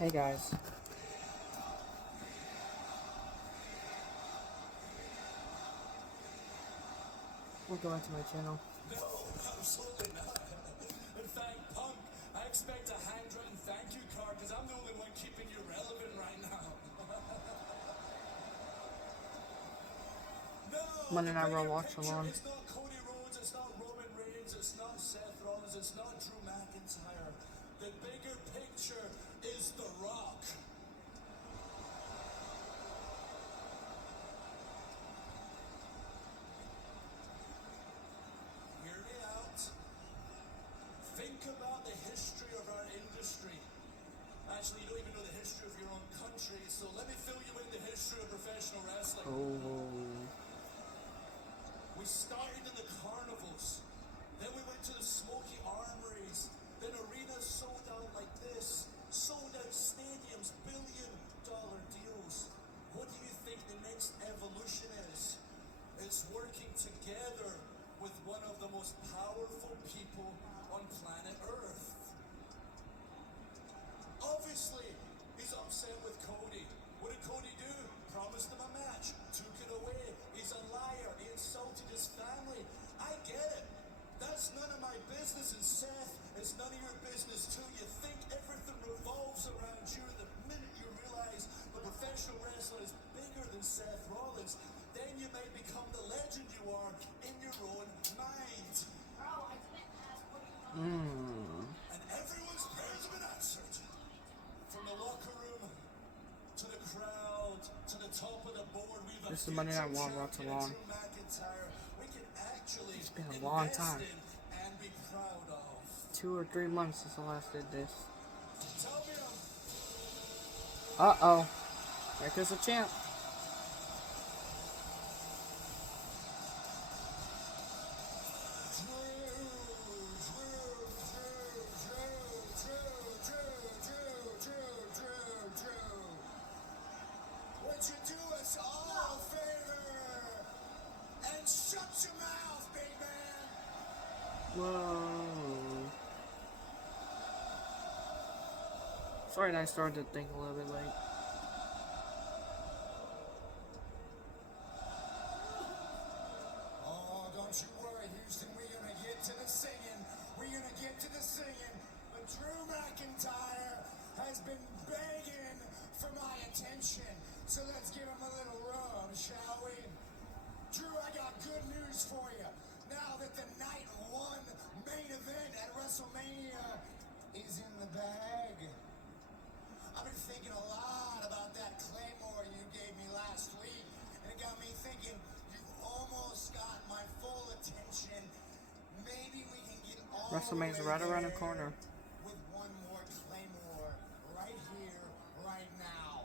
Hey guys, welcome back to my channel. No, absolutely not. In fact, Punk, I expect a handwritten thank you card because I'm the only one keeping you relevant right now. No, Monday the Night Raw bigger watch picture along. is not Cody Rhodes, it's not Roman Reigns, it's not Seth Rollins, it's not Drew McIntyre. The bigger picture is The Rock. Hear me out. Think about the history of our industry. Actually, you don't even know the history of your own country, so let me fill you in the history of professional wrestling. Oh, We started in the carnivals, then we went to the smoky armories, then arenas sold out like this, sold out stadiums, $billion deals. What do you think the next evolution is? It's working together with one of the most powerful people on planet Earth. Obviously, he's upset with Cody. What did Cody do? Promised him a match, took it away. He's a liar. He insulted his family. I get it. That's none of my business. And Seth, it's none of your business too. You think everything revolves around you. The minute you realize the professional wrestler is bigger than Seth Rollins, then you may become the legend you are in your own mind. And everyone's prayers have been answered. From the locker room to the crowd to the top of the board, we've a this is Monday Night Raw watch champion, along. Drew McIntyre. We can actually It's been a long invest time. in and be proud of. 2 or 3 months since I last did this. Tell me Uh-oh, there goes the champ. Would you do us all a favor and shut your mouth, big man? Whoa. Sorry that I started the thing a little bit late. Oh, don't you worry, Houston. We're gonna get to the singing. We're gonna get to the singing. But Drew McIntyre has been begging for my attention. So let's give him a little rub, shall we? Drew, I got good news for you. Now that the night one main event at WrestleMania is in the bag. I've been thinking a lot about that Claymore you gave me last week, and it got me thinking, you've almost got my full attention. Maybe we can get all WrestleMania's the way right around the there corner. with one more Claymore right here, right now.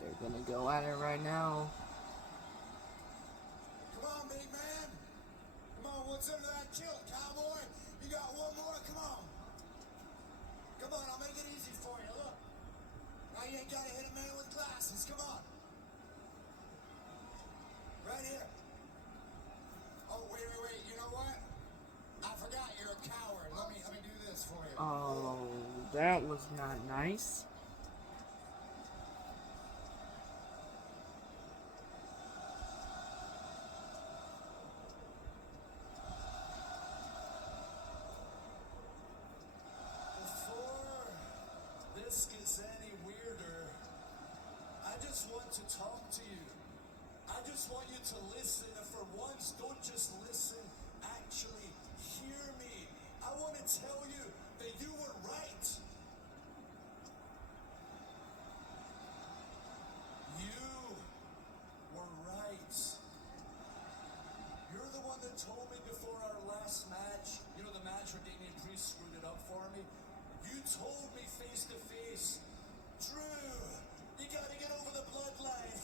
They're gonna go at it right now. Come on, big man. Come on, what's under that kilt, cowboy? You got one more? Come on. Come on, I'll make it easy for you. Look. Now you ain't gotta hit a man with glasses. Come on. Right here. Oh, wait. You know what? I forgot you're a coward. Let me do this for you. Oh, that was not nice. Before this gets any weirder, I just want to talk to you. I just want you to listen, and for once, don't just listen, actually hear me. I want to tell you that you were right. You were right. You're the one that told me before our last match, you know, the match where Damian Priest screwed it up for me? You told me face to face, Drew, you gotta get over the bloodline.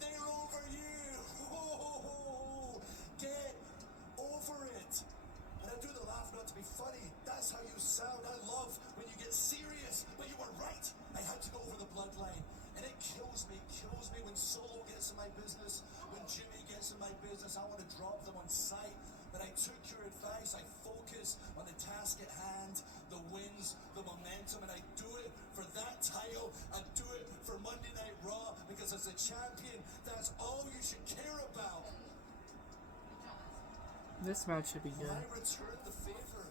They're over you. Get over it. And I do the laugh not to be funny. That's how you sound. I love when you get serious. But you were right. I had to go over the bloodline. And it kills me when Solo gets in my business, when Jimmy gets in my business. I want to drop them on sight. But I took your advice. I focus on the task at hand, the wins, the momentum, and I do it as a champion. That's all you should care about. This match should be good. I returned the favor.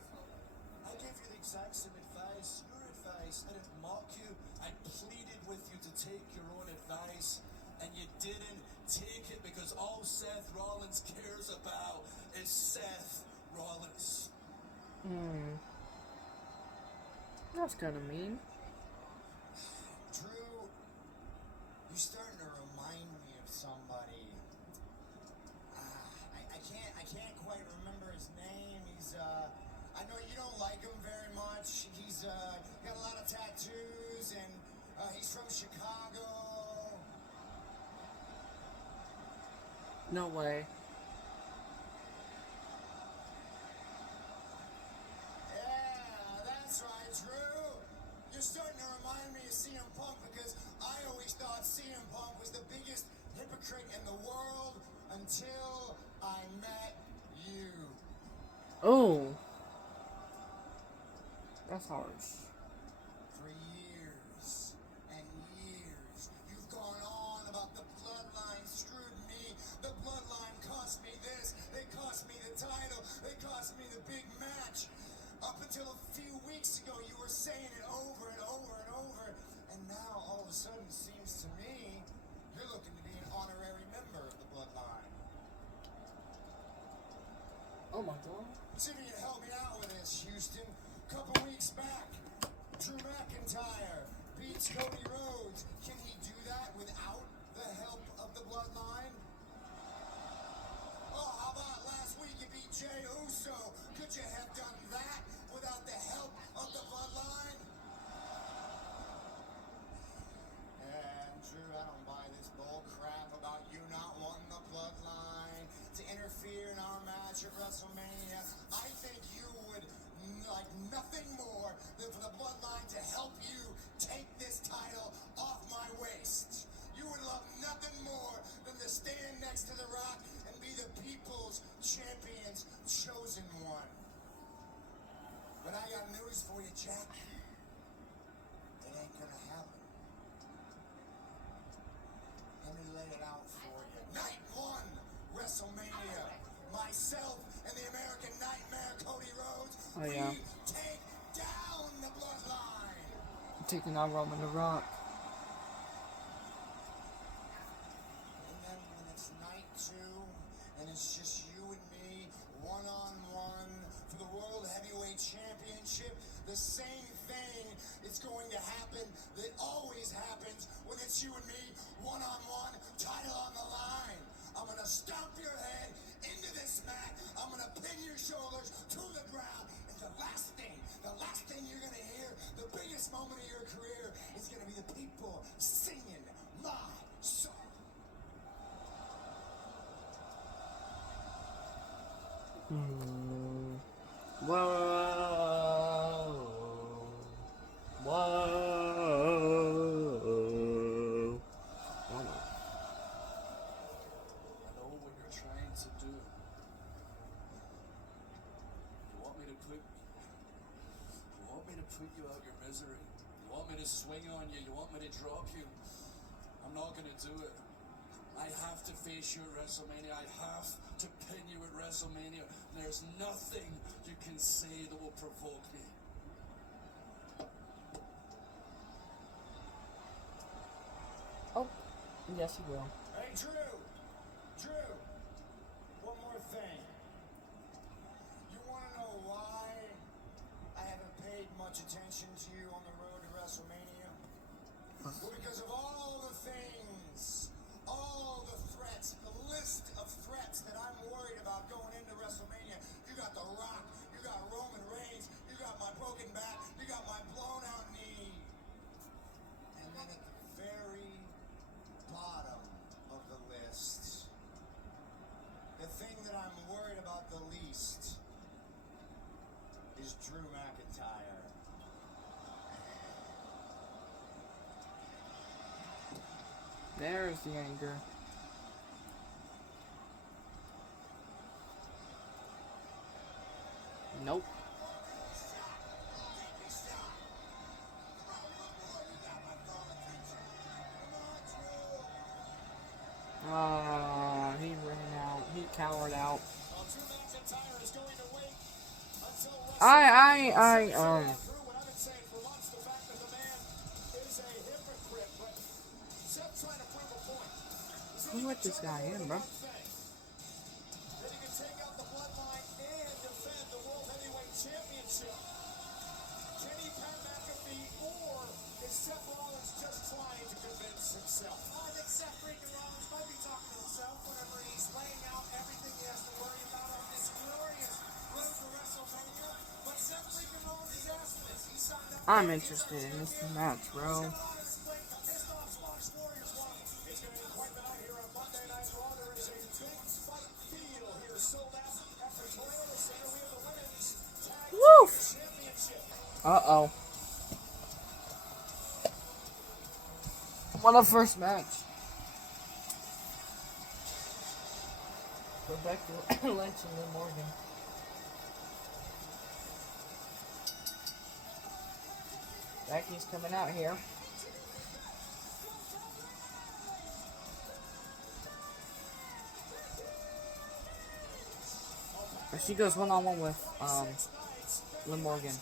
I gave you the exact same advice, your advice. I didn't mock you. I pleaded with you to take your own advice, and you didn't take it because all Seth Rollins cares about is Seth Rollins. That's kind of mean. Drew, you're starting to remind me of somebody. I can't quite remember his name. I know you don't like him very much. He's got a lot of tattoos, and he's from Chicago. No way. Yeah, that's right, Drew. You're starting to remind me of CM Punk because I always thought CM Punk was the biggest hypocrite in the world until I met you. Oh. That's harsh. For years and years, you've gone on about the bloodline screwed me. The bloodline cost me this. They cost me the title. They cost me the big match. Up until a few weeks ago, you were saying it over and over and over. And now, all of a sudden, it seems to me, you're looking to be an honorary member of the bloodline. Oh my god. See if you can help me out with this, Houston. A couple weeks back, Drew McIntyre beats Cody Rhodes. Can he do that without the help of the bloodline? Oh, how about last week you beat Jey Uso? Could you have done that without the help of the bloodline? And Drew, I don't buy this bull crap about you not wanting the bloodline to interfere in our match at WrestleMania. I think you would like nothing more than for the bloodline to help you take this title off my waist. You would love nothing more than to stand next to The Rock and be the people's champion's chosen one. But I got news for you, Jack. It ain't gonna happen. Let me lay it out for you. Night 1, WrestleMania. Myself and the American Nightmare, Cody Rhodes. Oh, yeah. We take down the bloodline. Taking on Roman The Rock. And then when it's night 2, and it's just you and me, one-on-one for the World Heavyweight Championship, the same thing is going to happen that always happens when it's you and me, one-on-one, title on the line. I'm going to stomp your head into this mat. I'm going to pin your shoulders to the ground. And the last thing you're going to hear, the biggest moment of your career, is going to be the people singing my song. Whoa. Whoa. I know what you're trying to do. You want me to put you out your misery. You want me to swing on you. You want me to drop you. I'm not going to do it. I have to face you at WrestleMania. I have to pin you at WrestleMania. There's nothing you can say that will provoke me. Oh, yes, you will. Hey, Drew, one more thing. You want to know why I haven't paid much attention to you on the road to WrestleMania? Well, because of all the things, all the threats, the list of threats that I'm worried about going into WrestleMania. You got The Rock, you got Roman Reigns, you got my broken back, you got my blown out knee. And then at the very bottom of the list, the thing that I'm worried about the least is Drew McIntyre. There's the anger. Nope. Who let this guy in, bro? That he can take out the bloodline and defend the World Heavyweight Championship. Can he pat McAfee, or is Seth Rollins just trying to convince himself? I think Seth freaking Rollins might be talking to himself whenever he's laying out everything he has to worry about on this glorious road to WrestleMania. But Seth freaking Rollins is asking this. He signed up. I'm interested in this match, bro. Woo! Uh-oh. What a first match. Rebecca Lynch and Liv Morgan. Becky's coming out here. She goes one-on-one with Liv Morgan.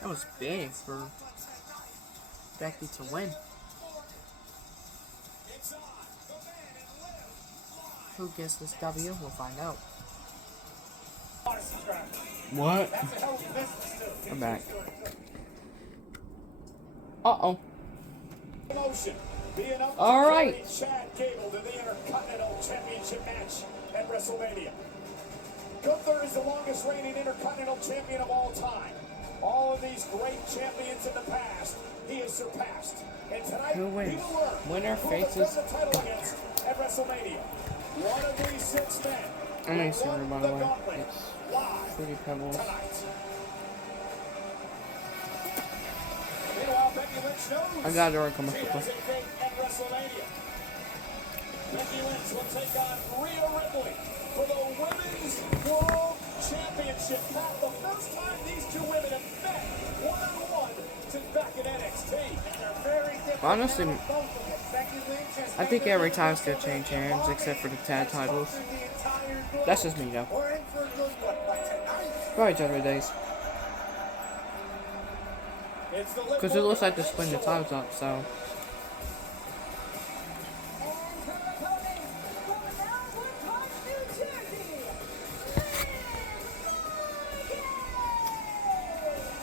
That was big for Becky to win. Who gets this W? We'll find out. What? I'm back. Uh-oh. All right. Chad Gable to the Intercontinental Championship match at WrestleMania. Gunther is the longest reigning Intercontinental Champion of all time. All of these great champions in the past, he has surpassed. And tonight, who wins? he will learn Winner who faces the title against at WrestleMania. One of these 6 men. I need to see her, by the way. It's Fruity Pebbles. I got her a commercial. Becky Lynch will take on Rhea Ripley for the Women's World Championship. Pat, the first time these two women have met one-on-one since back in NXT. They're very different. Honestly, I think every time it's gonna change hands except for the tag titles. That's just me, though. Probably other days. Because it looks like they're splitting the titles up, so.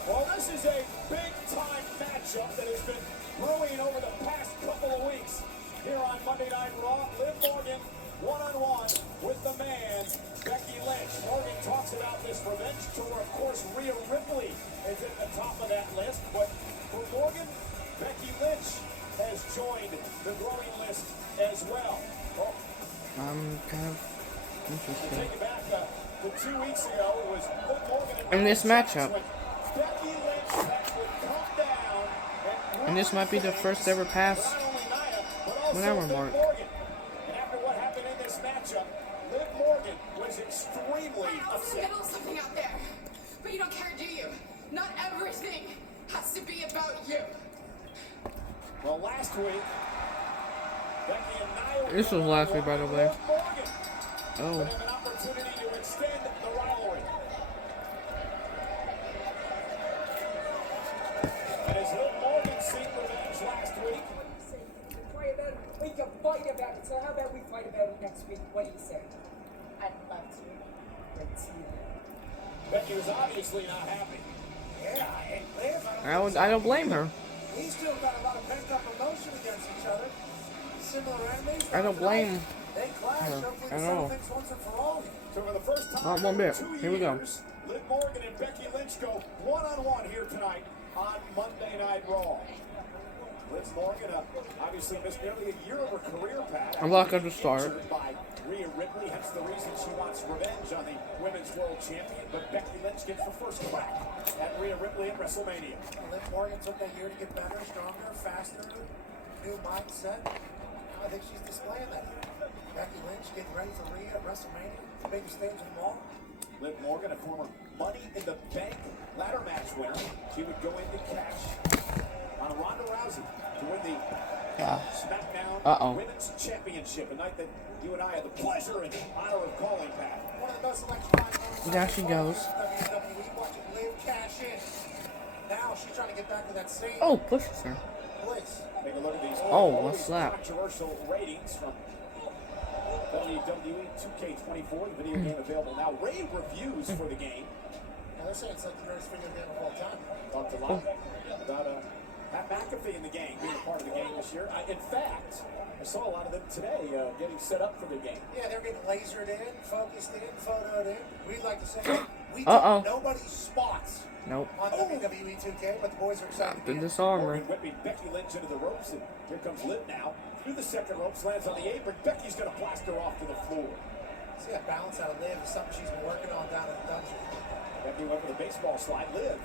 Well, this is a big-time matchup that has been brewing over the past couple of weeks here on Monday Night Raw. Liv Morgan, one-on-one with the man, Becky Lynch. Morgan talks about this revenge tour. Of course, Rhea Ripley is at the top of that list. But for Morgan, Becky Lynch has joined the growing list as well. Oh. I'm kind of interested. Take it back to 2 weeks ago. It was Liv Morgan in this matchup. Becky Lynch would come down and this might be the first ever pass whenever mark. And after what happened in this matchup, Liv Morgan was extremely upset. Middle of something out there, but you don't care, do you? Not everything has to be about you. Well, last week, Becky annihilated. This was last week, by the way. Oh. An opportunity to extend the rivalry. And as Liv Morgan seeked revenge last week. We can fight about it. So how about we fight about it next week? What do you say? I'd love to. Let's see that. Becky was obviously not happy. Yeah, and Liv, I don't blame her. we still got a lot of pent-up emotion against each other. Similar enemies. I don't blame They clash. her Hopefully at settle all. things once and for all. So for the first time Not one bit. in 2 Here we go. years, Liv Morgan and Becky Lynch go one-on-one here tonight on Monday Night Raw. Liv Morgan obviously missed nearly a year of her career, Pat. I'm not going to start. Injured by Rhea Ripley, hence the reason she wants revenge on the Women's World Champion. But Becky Lynch gets the first crack at Rhea Ripley at WrestleMania. Liv Morgan took that year to get better, stronger, faster, new mindset. Now I think she's displaying that. Becky Lynch getting ready for Rhea at WrestleMania, the biggest stage of them all. Liv Morgan, a former Money in the Bank ladder match winner. She would go into cash on Ronda Rousey to win the Yeah. SmackDown Women's Championship, a night that you and I had the pleasure and honor of calling, Pat. One of the most electrifying moments. There she goes. WWE watching Liv cash in. Now she's trying to get back to that same Oh, pushes her. place. Take a look at these What's that? controversial ratings from WWE 2K24, the video game available now. Rave reviews for the game. Now they're saying it's like the greatest video game of all time. Talked a lot about Pat McAfee in the game, being a part of the game this year. In fact, I saw a lot of them today getting set up for the game. Yeah, they're getting lasered in, focused in, photoed in. We'd like to say we took nobody's spots. Nope. On WWE 2K, but the boys are excited. Been disarmed. Morgan whipping Becky Lynch into the ropes, and here comes Liv now. Through the second ropes, lands on the apron. Becky's going to blast her off to the floor. See that balance out of Liv is something she's been working on down in the dungeon. Becky went for the baseball slide. Liv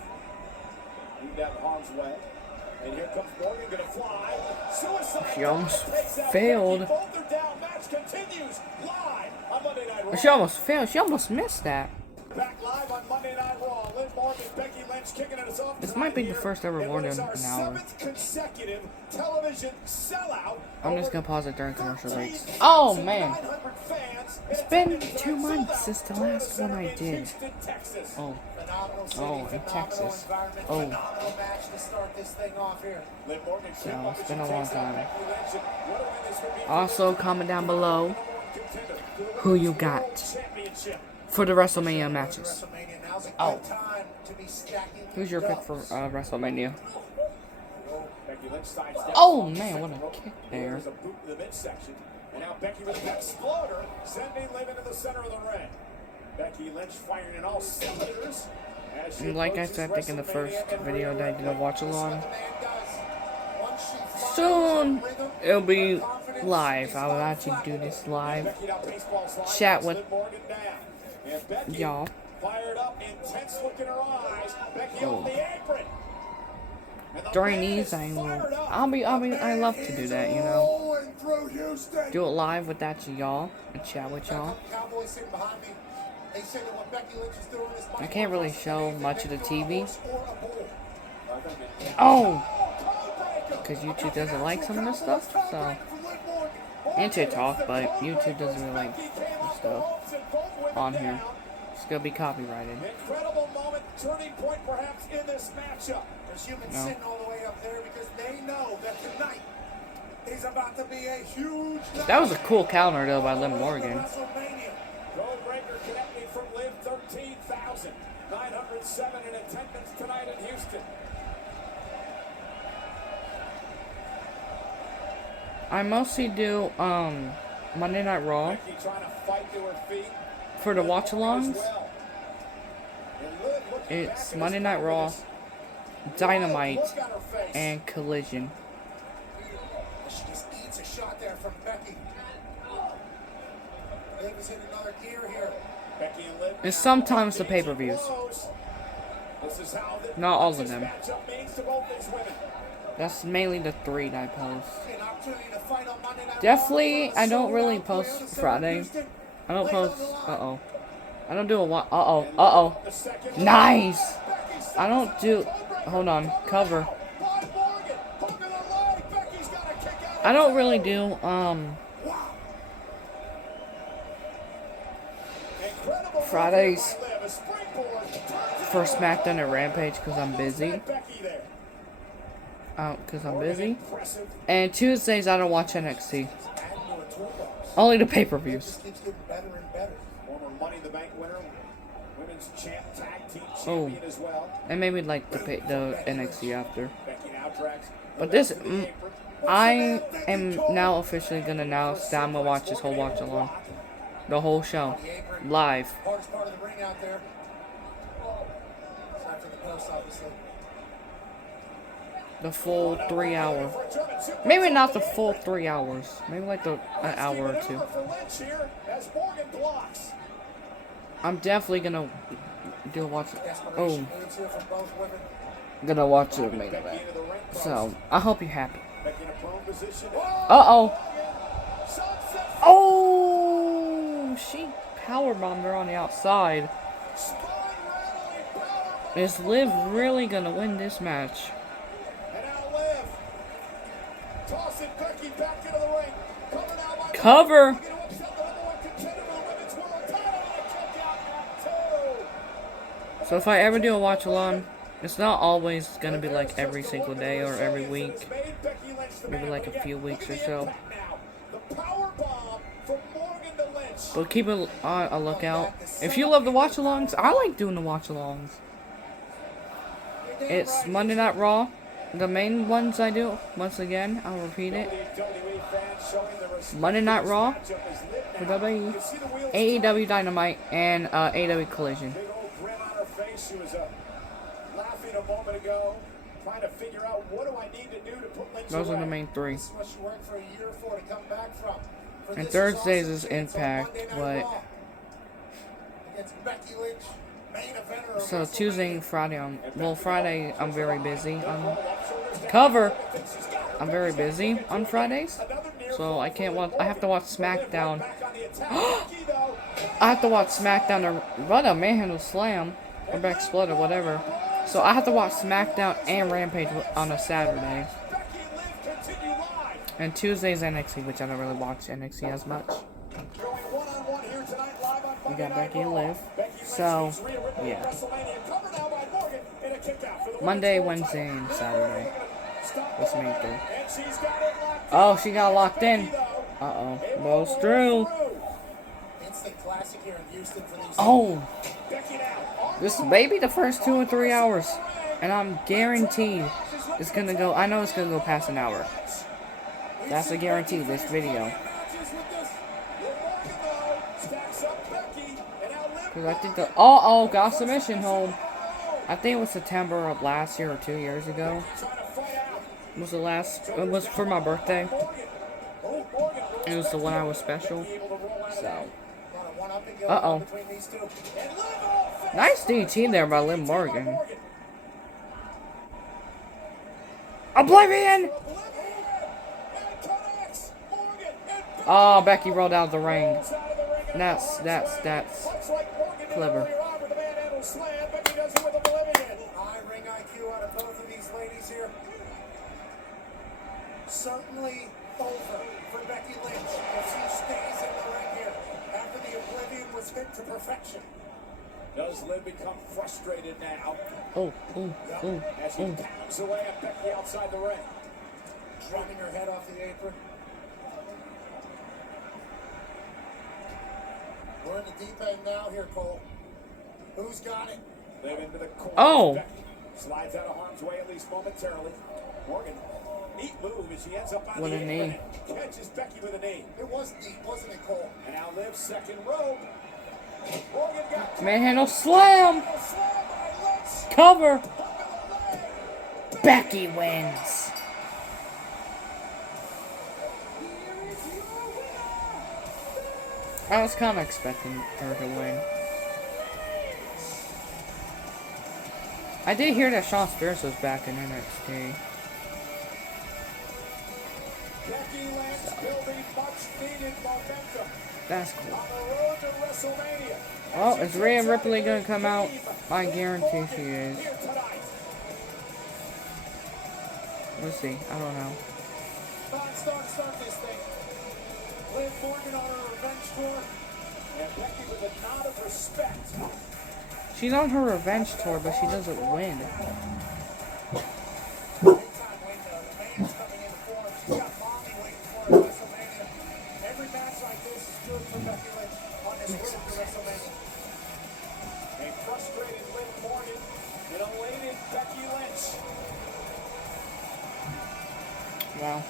moved out of harm's way. And here comes Morgan, going to fly. Suicide. She almost failed. Both are down. Match continues live on Monday Night Raw. She almost failed. She almost missed that. Back live on Monday Night Raw. Liv Morgan, Becky Lynch kicking us off. This might be the first ever Raw in an hour. 7th consecutive television sellout. I'm just gonna pause it during commercial breaks. Oh man, it's been 2 months since the last one I did. Oh, in Texas. Oh, so it's been a long time. Also, comment down below who you got for the WrestleMania matches. Oh, who's your pick for WrestleMania? Oh man, what a kick there. And now Becky with an exploder, sending Liv into the center of the ring. Becky Lynch firing in all cylinders. And like I said, I think in the first video that I did a watch along, soon it'll be live. I will actually do this live. Chat with y'all. During these, I love to do that, you know. Do it live with that to y'all and chat with y'all. I can't really show much of the TV. Oh! Because YouTube doesn't like some of this stuff, so. YouTube talk, but YouTube doesn't really like the stuff on here. It's gonna be copyrighted. Incredible moment, turning point perhaps in this matchup. There's humans sitting all the way up there because they know that tonight is about to be a huge night. That was a cool counter though by Liv Morgan. Goldbreaker connecting from Liv, 13,907 in attendance tonight in Houston. I mostly do Monday Night Raw for the watch-alongs. It's Monday Night Raw, Dynamite, and Collision. She just eats a shot there from Becky. Liv is in another gear here. Becky and Liv. And sometimes the pay-per-views. Not all of them. That's mainly the 3 that I post. Definitely, I don't really post Friday. I don't post. I don't do a what? Nice. I don't do. Hold on. Cover. I don't really do Fridays for SmackDown and Rampage because I'm busy. And Tuesdays I don't watch NXT. Only the pay-per-views. Oh, and maybe like the NXT after. But this, I am now officially gonna announce that I'm gonna watch this whole watch along, the whole show, live. The full 3 hour. Maybe not the full 3 hours. Maybe like an hour or 2. I'm definitely gonna do watch. Oh, gonna watch the main event. So I hope you're happy. Oh, she powerbombed her on the outside. Is Liv really gonna win this match? back into the ring. Cover now by Cover. looking to upset the number one contender for the women's world title, and a kick out at 2. So if I ever do a watch along, it's not always gonna be like every single day or every week. Maybe like a few weeks or so. But keep a lookout. If you love the watch alongs, I like doing the watch alongs. It's Monday Night Raw. The main ones I do, once again, I'll repeat it. Monday Night Raw for WWE, AEW Dynamite, and AEW Collision. Big old grin on her face. She was laughing a moment ago, trying to figure out what do I need to do to put Lynch Those away. are the main three. This is what she worked for a year for to come back from. For And this Thursdays awesome is chance on Impact, Monday Night but Raw against Becky Lynch, main eventer of so WrestleMania. Tuesday and Friday, Friday I'm very busy on cover. I'm very busy on Fridays, so I can't watch. I have to watch SmackDown. I have to watch SmackDown or what a manhandle slam or back split or whatever. So I have to watch SmackDown and Rampage on a Saturday. And Tuesday's NXT, which I don't really watch NXT as much. We got Becky and Liv. So, yeah. Monday, Wednesday, and Saturday. What's main three? Oh, she got locked in. Uh-oh. Goes through. Instant classic here in Houston for these. Oh. This may be the first 2 or 3 hours. And I'm guaranteed it's gonna go. I know it's gonna go past an hour. That's a guarantee, this video. Because I think the... Oh, got submission home. I think it was September of last year or 2 years ago. It was the last... It was for my birthday. It was the one I was special. So... Uh-oh. Nice DT there by Liv Morgan. Oblivion! Oh, Becky rolled out of the ring. That's clever. High ring IQ out of both of these ladies here. Certainly over for Becky Lynch if she stays in the ring here after the Oblivion was hit to perfection. Does Liv become frustrated now? Oh. As she pounds away at Becky outside the ring. Drumming her head off the apron. We're in the deep end now here, Cole. Who's got it? Liv into the corner. Oh. Becky slides out of harm's way at least momentarily. Morgan, neat move as she ends up on What the a apron. knee. Catches Becky with a knee. It was deep, wasn't it, Cole? And now Liv's second rope. Morgan got Manhandle slam! slam by Lynch. Cover! Hook of the leg. Becky wins. I was kind of expecting her to win. I did hear that Shawn Spears was back in NXT. Becky Lynch building much needed momentum That's cool. on the road to WrestleMania. Oh, is Rhea Ripley gonna come out? I guarantee she is. Here tonight. We'll see. I don't know. Start this thing. Liv Morgan on her revenge tour. And Becky with a nod of respect. She's on her revenge tour, but she doesn't win. Big time window. The man's coming in for her. She's got Mommy waiting for her at WrestleMania. Every match like this is good for Becky Lynch on this road to WrestleMania. A frustrated Liv Morgan and elated Becky Lynch. Wow.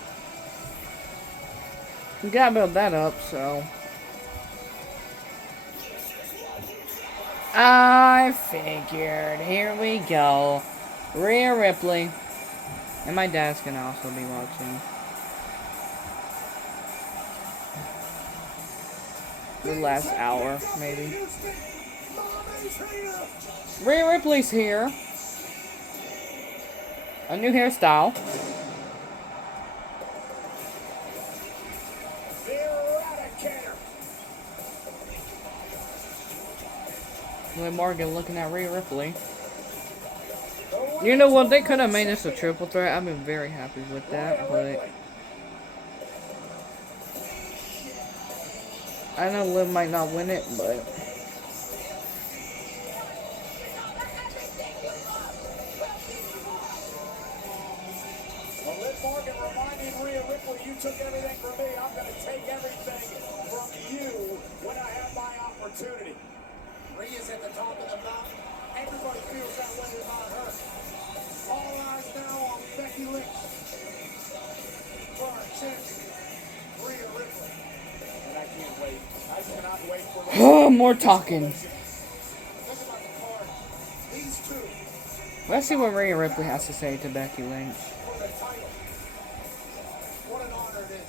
We gotta build that up, so. I figured. Here we go. Rhea Ripley. And my dad's gonna also be watching. The last hour, maybe. Rhea Ripley's here. A new hairstyle. Liv Morgan looking at Rhea Ripley. You know what? They could have made this a triple threat. I've been very happy with that, but I know Liv might not win it, but Well, Liv Morgan reminding Rhea Ripley, you took everything from me. I'm going to take everything from you when I have my opportunity. Rhea's at the top of the mountain. Everybody feels that way about her. All eyes now on Becky Lynch for our champion, Rhea Ripley. And I can't wait. I cannot wait for more talking. Think about the card. These two Let's see what Rhea Ripley has to say to Becky Lynch. for the title. What an honor it is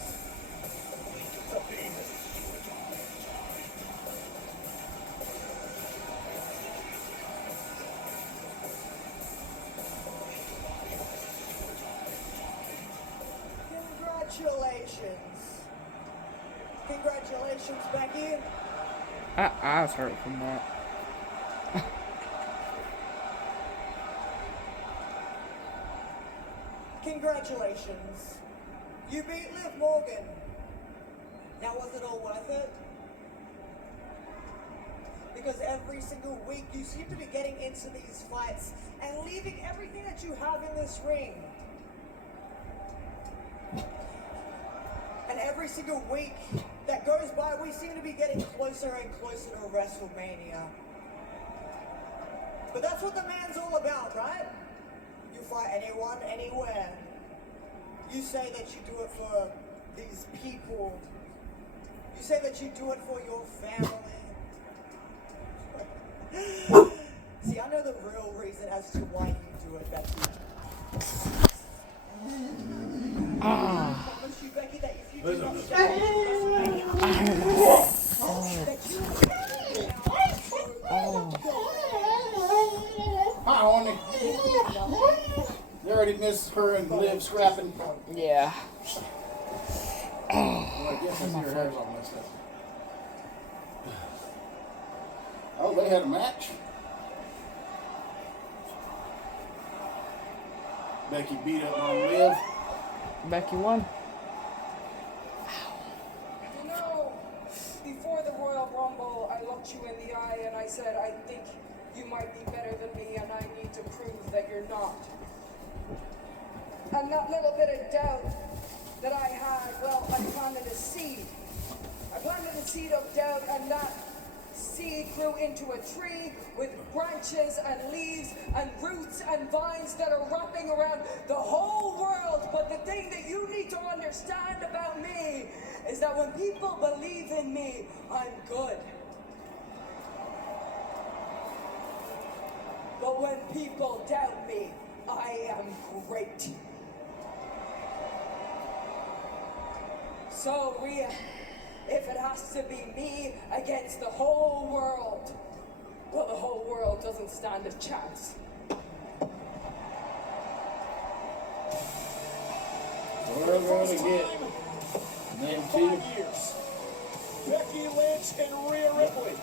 to be here. Congratulations. Congratulations, Becky. I was hurt from that. Congratulations. You beat Liv Morgan. Now, was it all worth it? Because every single week you seem to be getting into these fights and leaving everything that you have in this ring. And every single week that goes by, we seem to be getting closer and closer to WrestleMania. But that's what the man's all about, right? You fight anyone, anywhere. You say that you do it for these people. You say that you do it for your family. See, I know the real reason as to why you do it, Becky. I promise you, Becky, that if you do not stay Hi, Honey. You already missed her and Liv scrapping. Yeah. Well, I guess I see her hair's all messed up. Oh, they had a match. Becky beat up on Liv. Becky won. You know, before the Royal Rumble, I looked you in the eye and I said, I think you might be better than me and I need to prove that you're not. And that little bit of doubt that I had, well, I planted a seed. I planted a seed of doubt, and that seed grew into a tree with branches and leaves and roots and vines that are wrapping around the whole world. But the thing that you need to understand about me is that when people believe in me, I'm good. But when people doubt me, I am great. So, Rhea, if it has to be me against the whole world, well, the whole world doesn't stand a chance. We're going to get them two. 5 years. Becky Lynch and Rhea Ripley.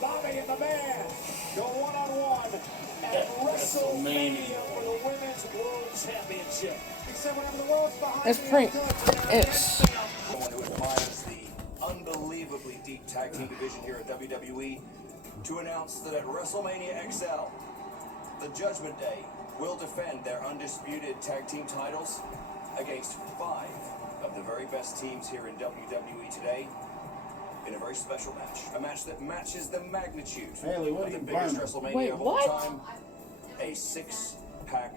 Bobby and the man go one-on-one at WrestleMania for the Women's World Championship. He said whenever the world's behind It's me, pretty. I'm good. It's. Someone who admires the unbelievably deep tag team division here at WWE, to announce that at WrestleMania XL, the Judgment Day will defend their undisputed tag team titles against 5 of the very best teams here in WWE today in a very special match. A match that matches the magnitude Haley, what of are the you biggest burning? WrestleMania Wait, of all what? time. A 6-pack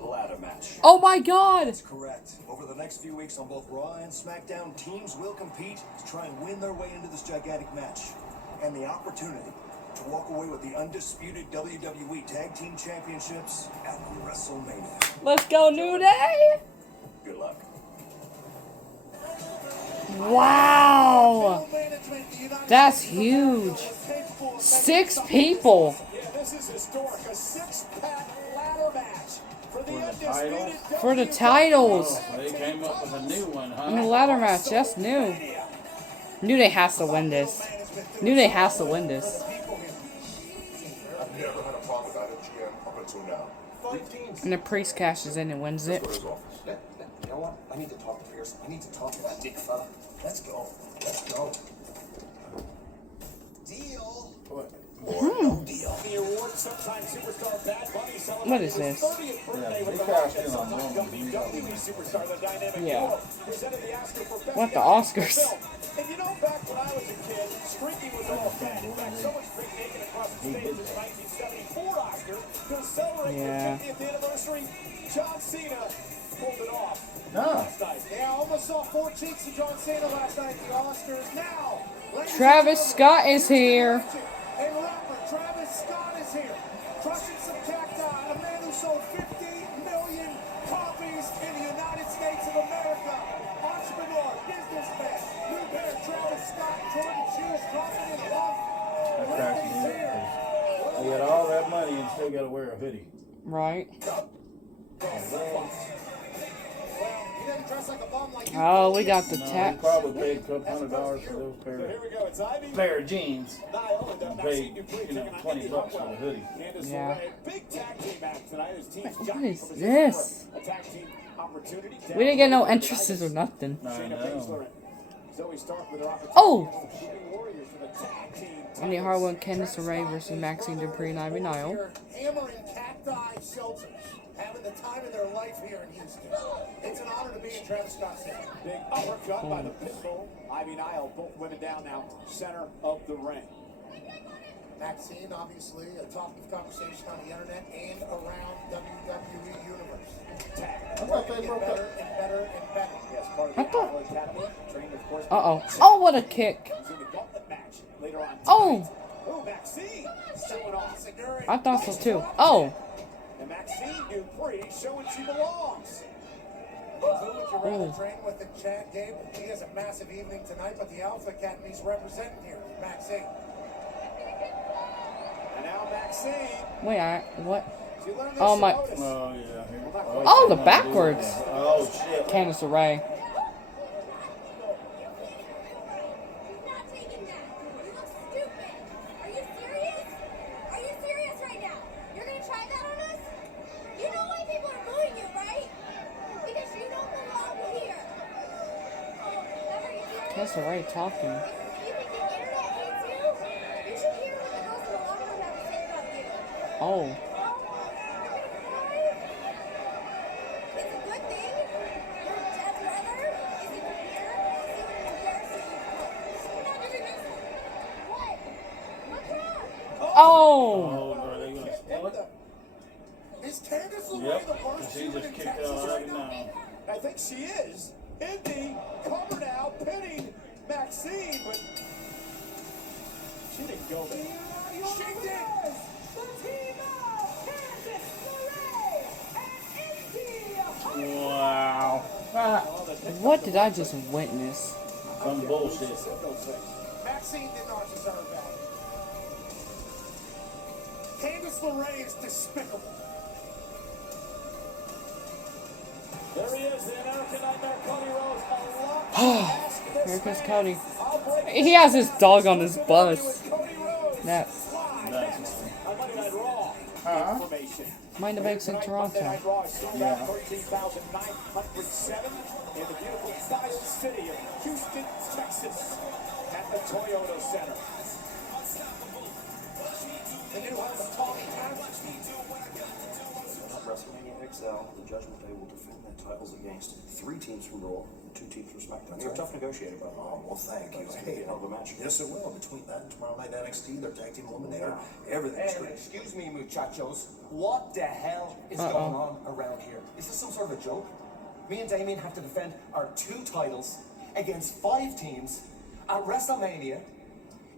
ladder match. Oh my God! That's correct. Over the next few weeks on both Raw and SmackDown, teams will compete to try and win their way into this gigantic match. And the opportunity to walk away with the undisputed WWE Tag Team Championships at WrestleMania. Let's go, New Day! Good luck. Wow! That's huge. 6 people. Yeah, this is historic. A 6-pack ladder match for the undisputed For the titles. Oh, they came up with a new one, huh? In the ladder match, that's new. New Day has to win this. New Day has to win this. I've never had a problem with either GM up until now. And the priest cashes in and wins it. Go to his office. You know what? I need to talk to Pearson. I need to talk to that big fella. Let's go. Let's go. Sometime superstar Bad Bunny What is celebrated his this? 30th birthday with they the cashed Rock, in on sometime Roman. WWE superstar, the dynamic Yeah. duo, presented the Oscar for Best What, the International Oscars? Film. And you know, back when I was a kid, streaking was all bad. In fact, so much streak naked across the stage in the 1974 Oscar to celebrate Yeah. the 50th anniversary. John Cena pulled it off. No. Last night. Yeah, I almost saw 4 cheeks of John Cena last night at the Oscars. Now, ladies and Travis gentlemen, Scott is here. And rapper Travis Scott is here. Crushing some cacti. A man who sold 50 million copies in the United States of America. Entrepreneur, businessman, new bear, Travis Scott, Jordan shoes, confident, love. That cracks me up. They got all that money and still got to wear a hoodie. Right. Dress like a bum like you. Oh, we got the No, they tax. probably paid a couple $100 for those So here we go. It's Ivy. pair of jeans. Niall and And Maxine paid, Dupree you know, taking on $20 Indy for Hartwell. the hoodie. Candice Yeah. LeRae. Big tag team match tonight as teams What jockey is for position this? for a tag team opportunity. We didn't get no entrances or nothing. I Shayna know. Baszler and Zoe Stark with her opportunity Oh! against the Shooting Warriors for the tag team Andy titles. Hartwell and Candice LeRae versus Maxine Dupree and Ivy Nile. Hammering cacti shelters, having the time of their life here in Houston. It's an honor to be in Travis Scott's city. Big uppercut by the Pitbull. Ivy Nile, both women down now, center of the ring. Maxine, obviously, a topic of conversation on the internet and around WWE universe. Tag. I thought they Get broke better up. and better and better. Yes, part of the I thought- Apollo Academy. Trained, of course, Uh-oh. Oh, what a kick. in the gauntlet match later on. Oh! Oh, Maxine showing off. I thought so too. Oh! And Maxine Dupree showing she belongs. Who would you rather Oh. train with in Chad Gable? He has a massive evening tonight, but the Alpha Academy's representing here. Maxine. And now Maxine. Wait, what? She learned this Oh, my- from Otis. Oh, yeah. Here. Oh, the come on, backwards. dude. Oh, shit. Candice LeRae. Not taking that. You look stupid. Are you serious? Are you serious right now? You're gonna try that on us? You know why people are booing you, right? Because you don't belong here. Oh, are you serious? Candice LeRae talking. If you think the internet hates you, you should hear what the girls in the locker room have to say about you. Oh. You're gonna cry? It's a good thing. Your dead brother isn't here. See what an embarrassment you've put. You're not doing this. What? What's wrong? Oh! Oh, are they going to steal it? Is Candice LeRae Yep. the worst She human just in kicked Texas out right right now? now. I think she is. Indy cover now, pinning Maxine, but she didn't go there. She did. The team of Candice LeRae and Indy Wow. Ah, What did I just witness? some bullshit. Maxine did not deserve that. Candice LeRae is despicable. There he is, the American Nightmare, Cody Rhodes. A lot to ask this Here comes man. Cody. I'll break He has his dog on his bus. with Cody Rhodes. That Live Nice. next on Monday Night Raw. Huh? Information. Mind events in Tonight, Monday Night Toronto. Raw is sold Yeah. out 13,907 in the beautiful Bio City of Houston, Texas, at the Toyota Center. The new home of Tommy Cash. WrestleMania XL, the Judgment Day will defend their titles against 3 teams from Raw and 2 teams from SmackDown. You're a tough negotiator, by the way. Oh, well, thank you. It's gonna be a hell of a match. Yes, it will. Between that and tomorrow night NXT, their tag team eliminator, everything's Hey, great. excuse me, muchachos. What the hell is Uh-oh. going on around here? Is this some sort of a joke? Me and Damien have to defend our 2 titles against 5 teams at WrestleMania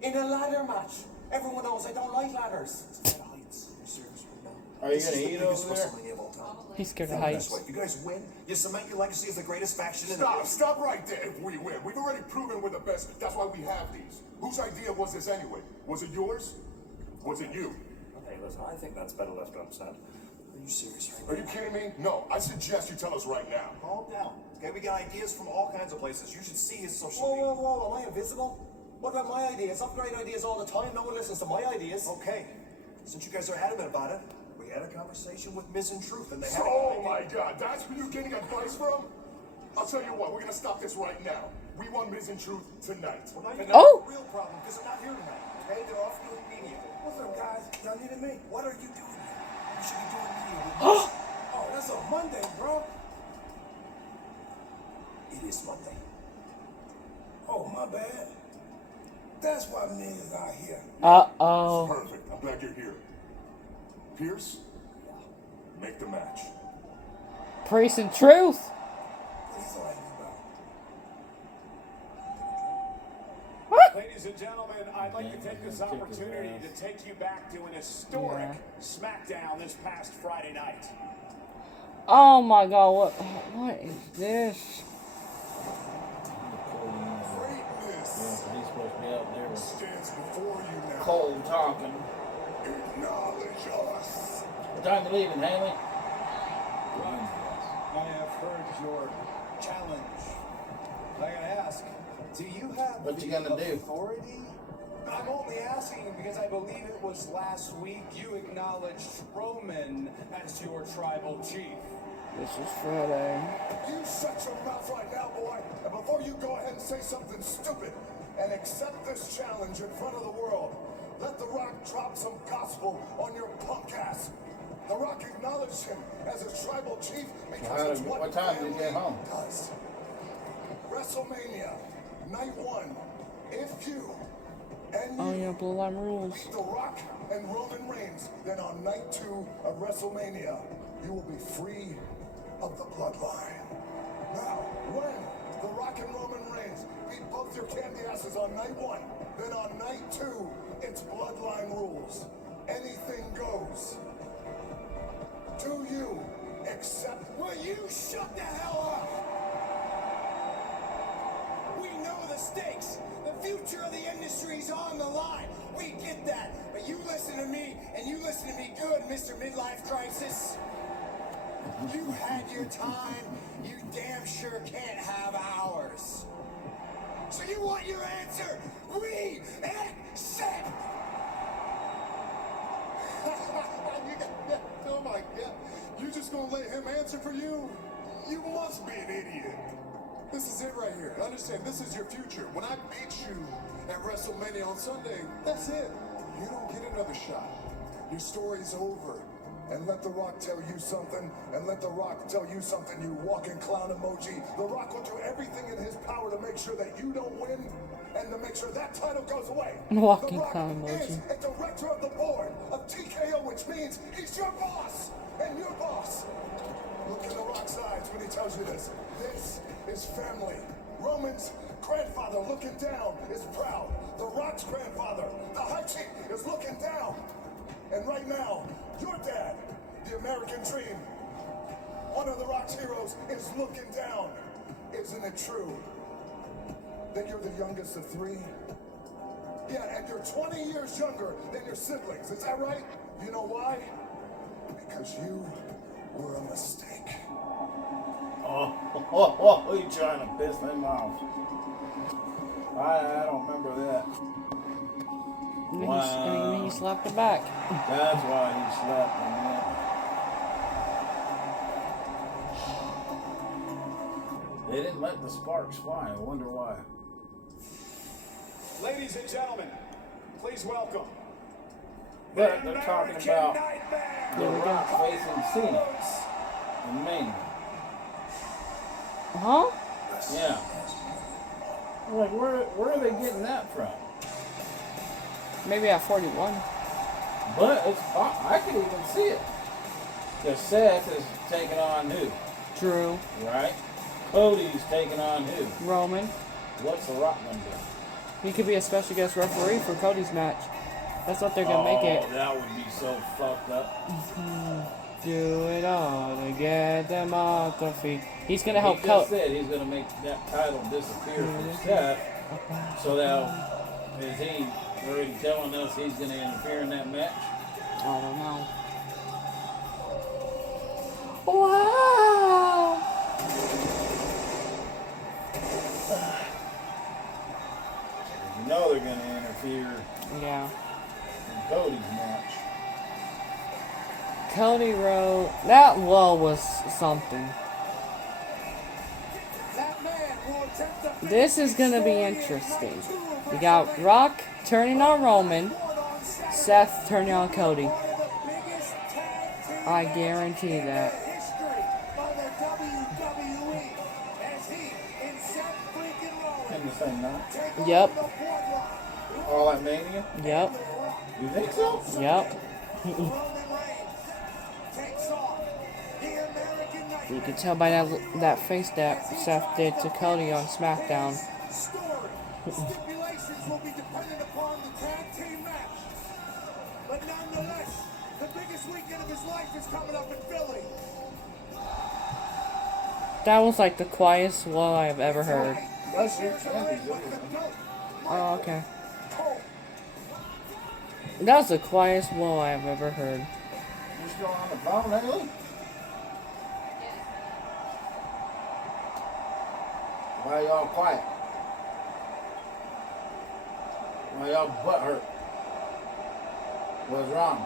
in a ladder match. Everyone knows I don't like ladders. It's bad heights. Are you serious right now? Are you This is gonna the eat biggest over there? WrestleMania of all time. He's scared of Think this heights. way. You guys win, you cement your legacy as the greatest faction in Stop, the stop right there if we win. We've already proven we're the best. That's why we have these. Whose idea was this anyway? Was it yours? Was it you? Hey, listen, I think that's better left unsaid. Are you serious right now? Are you kidding me? No, I suggest you tell us right now. Calm down. Okay, we got ideas from all kinds of places. You should see his social Whoa, media. whoa, whoa, am I invisible? What about my ideas? I've great ideas all the time. No one listens to my ideas. Okay, since you guys are adamant about it, we had a conversation with Ms. In Truth, and they had Oh my God, that's who you're getting advice from? I'll tell you what, we're gonna stop this right now. We want Ms. In Truth tonight. Well, now you Oh! got a real problem because they're not here tonight. Okay, they're off doing media. Listen, guys, Sunday to me? What are you doing here? You should be doing media with Oh, that's on Monday, bro. It is Monday. Oh, my bad. That's why niggas out here. Uh-oh. Perfect. I'm glad you're here. Pierce, make the match. Priest and Truth. What he's lying about. Ladies and gentlemen, I'd like to take this opportunity to take you back to an historic SmackDown this past Friday night. Oh my God, what is this? He's supposed to be out there with Stands before you now. Cole talking. Acknowledge us. What time you leaving, Haley? I have heard your challenge. I gotta ask, do you have What you gonna do? authority? I'm only asking because I believe it was last week you acknowledged Roman as your tribal chief. This is Friday. You shut your mouth right now, boy, and before you go ahead and say something stupid and accept this challenge in front of the world, let The Rock drop some gospel on your punk ass. The Rock acknowledged him as his tribal chief because it's what time did you get family home? does. WrestleMania, night 1. If you and Oh yeah, Bloodline rules. The Rock and Roman Reigns, then on night 2 of WrestleMania, you will be free of the bloodline. Now, when The Rock and Roman Reigns beat both your candy asses on night 1, then on night 2, it's bloodline rules. Anything goes. Do you accept? Will you shut the hell up? We know the stakes. The future of the industry's on the line. We get that. But you listen to me, and you listen to me good, Mr. Midlife Crisis. You had your time. You damn sure can't have ours. So you want your answer? We accept. Oh my God. You just gonna let him answer for you? You must be an idiot. This is it right here. Understand, this is your future. When I beat you at WrestleMania on Sunday, that's it. You don't get another shot. Your story's over. And let The Rock tell you something, and let The Rock tell you something, you walking clown emoji. The Rock will do everything in his power to make sure that you don't win, and to make sure that title goes away. Walking The Rock clown emoji. is a director of the board of TKO, which means he's your boss, and your boss. Look in The Rock's eyes when he tells you this. This is family. Roman's grandfather looking down is proud. The Rock's grandfather, the high chief, is looking down. And right now, your dad, the American dream, one of The Rock's heroes, is looking down. Isn't it true that you're the youngest of 3? Yeah, and you're 20 years younger than your siblings. Is that right? You know why? Because you were a mistake. Oh, you trying to piss them off? I don't remember that. And then he slapped her back. That's why he slapped him. Yeah. They didn't let the sparks fly. I wonder why. Ladies and gentlemen, please welcome. But they're talking about The Rock facing Cena in Mania. Huh? Yeah. Like, where are they getting that from? Maybe at 41. But it's, I could even see it. Because Seth is taking on who? Drew. Right? Cody's taking on who? Roman. What's The Rock gonna do? He could be a special guest referee for Cody's match. That's what they're gonna make it. Oh, that would be so fucked up. Do it all to get them off the feet. He's gonna help He just said he's gonna make that title disappear from Seth. So that is he already telling us he's gonna interfere in that match? I don't know. Wow. You know they're gonna interfere. Yeah. In Cody's match. Cody wrote that wall was something. This is gonna be interesting. We got Rock turning on Roman, Seth turning on Cody. I guarantee that. In the same night? Yep. All at Mania? Yep. You think so? Yep. You can tell by that face that Seth did to Cody on SmackDown. Stipulations will be dependent upon the tag team match. But nonetheless, the biggest weekend of his life is coming up in Philly. That was like the quietest whoa I've ever heard. Oh, okay. That was the quietest whoa I've ever heard. You still on the phone, Haley? Why y'all quiet? Why y'all butt hurt? What's wrong?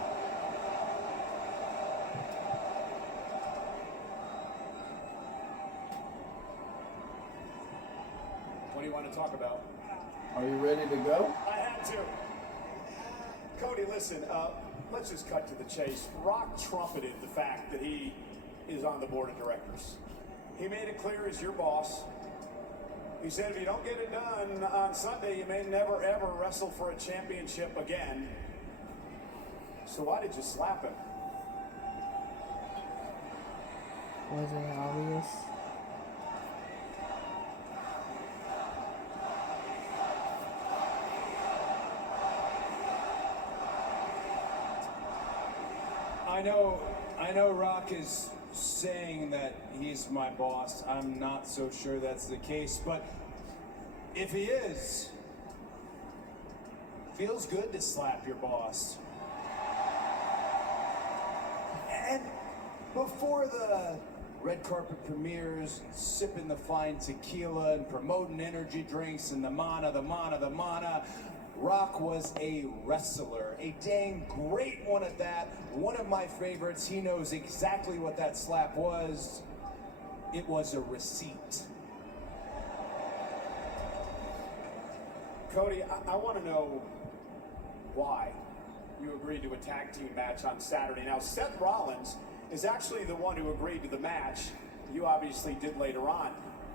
What do you want to talk about? Are you ready to go? I had to. Cody, listen, let's just cut to the chase. Rock trumpeted the fact that he is on the board of directors. He made it clear as your boss. He said if you don't get it done on Sunday, you may never ever wrestle for a championship again. So why did you slap him? Was it obvious? I know Rock is saying that he's my boss. I'm not so sure that's the case, but if he is, feels good to slap your boss. And before the red carpet premieres, and sipping the fine tequila and promoting energy drinks and the mana, Rock was a wrestler, a dang great one at that, one of my favorites. He knows exactly what that slap was. It was a receipt. Cody, I want to know why you agreed to a tag team match on Saturday. Now, Seth Rollins is actually the one who agreed to the match. You obviously did later on.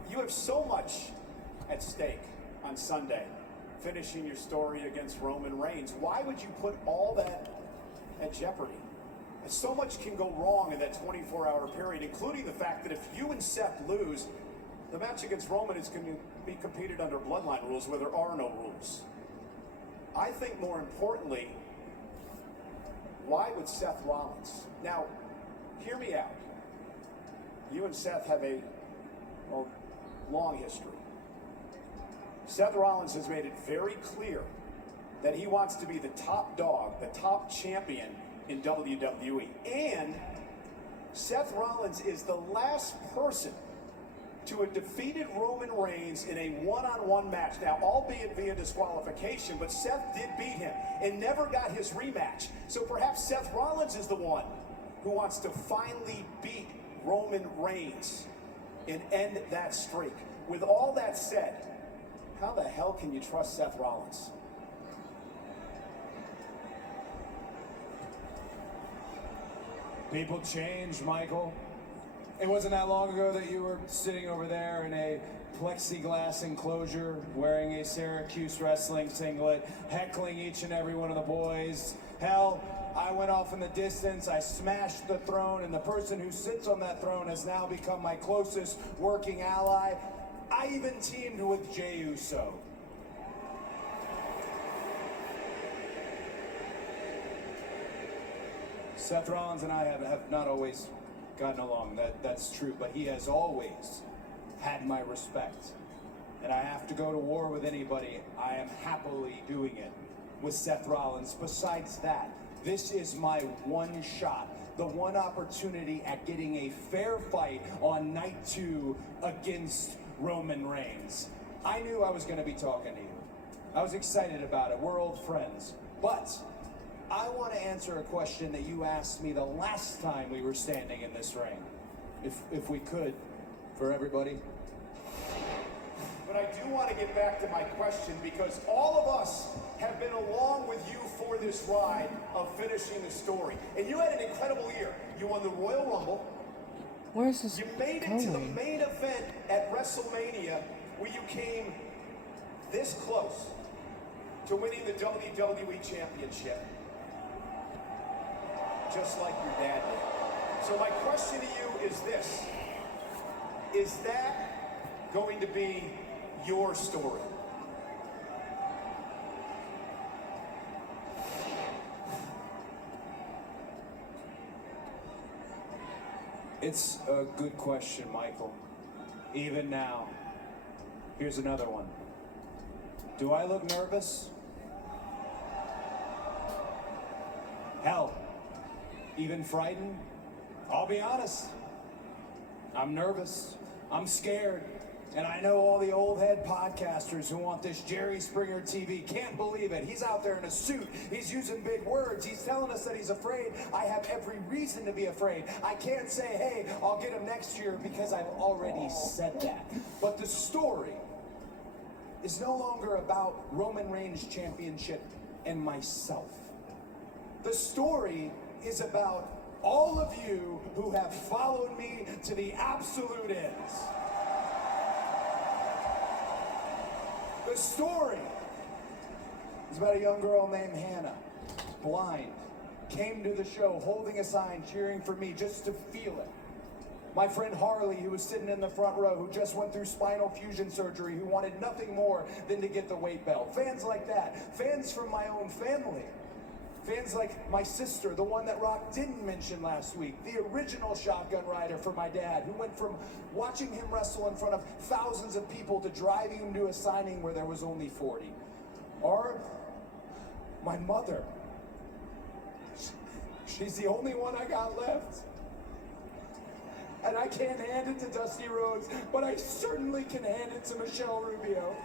You have so much at stake on Sunday, finishing your story against Roman Reigns. Why would you put all that at jeopardy? So much can go wrong in that 24-hour period, including the fact that if you and Seth lose, the match against Roman is going to be competed under bloodline rules where there are no rules. I think more importantly, why would Seth Rollins? Now, hear me out. You and Seth have a long history. Seth Rollins has made it very clear that he wants to be the top dog, the top champion in WWE. And Seth Rollins is the last person to have defeated Roman Reigns in a one-on-one match. Now, albeit via disqualification, but Seth did beat him and never got his rematch. So perhaps Seth Rollins is the one who wants to finally beat Roman Reigns and end that streak. With all that said, how the hell can you trust Seth Rollins? People change, Michael. It wasn't that long ago that you were sitting over there in a plexiglass enclosure, wearing a Syracuse wrestling singlet, heckling each and every one of the boys. Hell, I went off in the distance, I smashed the throne, and the person who sits on that throne has now become my closest working ally. I even teamed with Jey Uso. Seth Rollins and I have not always gotten along, that's true, but he has always had my respect. And I have to go to war with anybody, I am happily doing it with Seth Rollins. Besides that, this is my one shot, the one opportunity at getting a fair fight on night 2 against Roman Reigns. I knew I was going to be talking to you. I was excited about it. We're old friends. But I want to answer a question that you asked me the last time we were standing in this ring. If we could, for everybody. But I do want to get back to my question because all of us have been along with you for this ride of finishing the story. And you had an incredible year. You won the Royal Rumble. Where's this You made it to the main event at WrestleMania where you came this close to winning the WWE Championship. Just like your dad did. So my question to you is this. Is that going to be your story? It's a good question, Michael. Even now. Here's another one. Do I look nervous? Hell, even frightened? I'll be honest. I'm nervous. I'm scared. And I know all the old head podcasters who want this Jerry Springer TV can't believe it. He's out there in a suit. He's using big words. He's telling us that he's afraid. I have every reason to be afraid. I can't say, hey, I'll get him next year because I've already said that. But the story is no longer about Roman Reigns Championship and myself. The story is about all of you who have followed me to the absolute ends. The story is about a young girl named Hannah, blind, came to the show holding a sign, cheering for me just to feel it. My friend Harley, who was sitting in the front row, who just went through spinal fusion surgery, who wanted nothing more than to get the weight belt. Fans like that. Fans from my own family. Fans like my sister, the one that Rock didn't mention last week, the original shotgun rider for my dad, who went from watching him wrestle in front of thousands of people to driving him to a signing where there was only 40. Or my mother. She's the only one I got left. And I can't hand it to Dusty Rhodes, but I certainly can hand it to Michelle Rubio.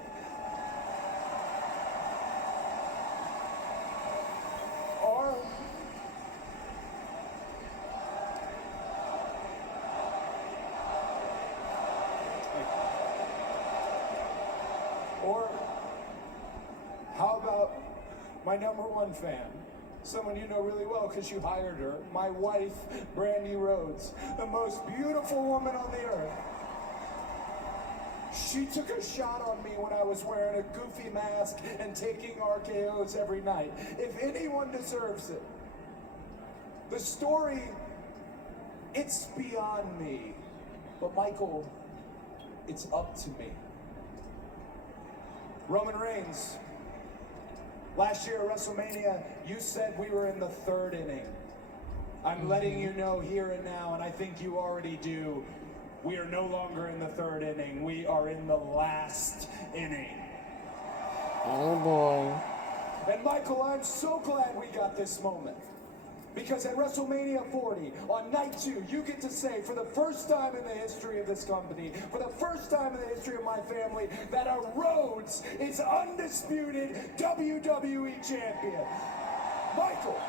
Or how about my number one fan? Someone you know really well because you hired her. My wife, Brandy Rhodes, the most beautiful woman on the earth. She took a shot on me when I was wearing a goofy mask and taking RKOs every night. If anyone deserves it, the story, it's beyond me. But Michael, it's up to me. Roman Reigns, last year at WrestleMania, you said we were in the third inning. I'm letting you know here and now, and I think you already do, we are no longer in the third inning. We are in the last inning. Oh boy. And Michael, I'm so glad we got this moment. Because at WrestleMania 40, on night 2, you get to say, for the first time in the history of this company, for the first time in the history of my family, that a Rhodes is undisputed WWE champion. Michael,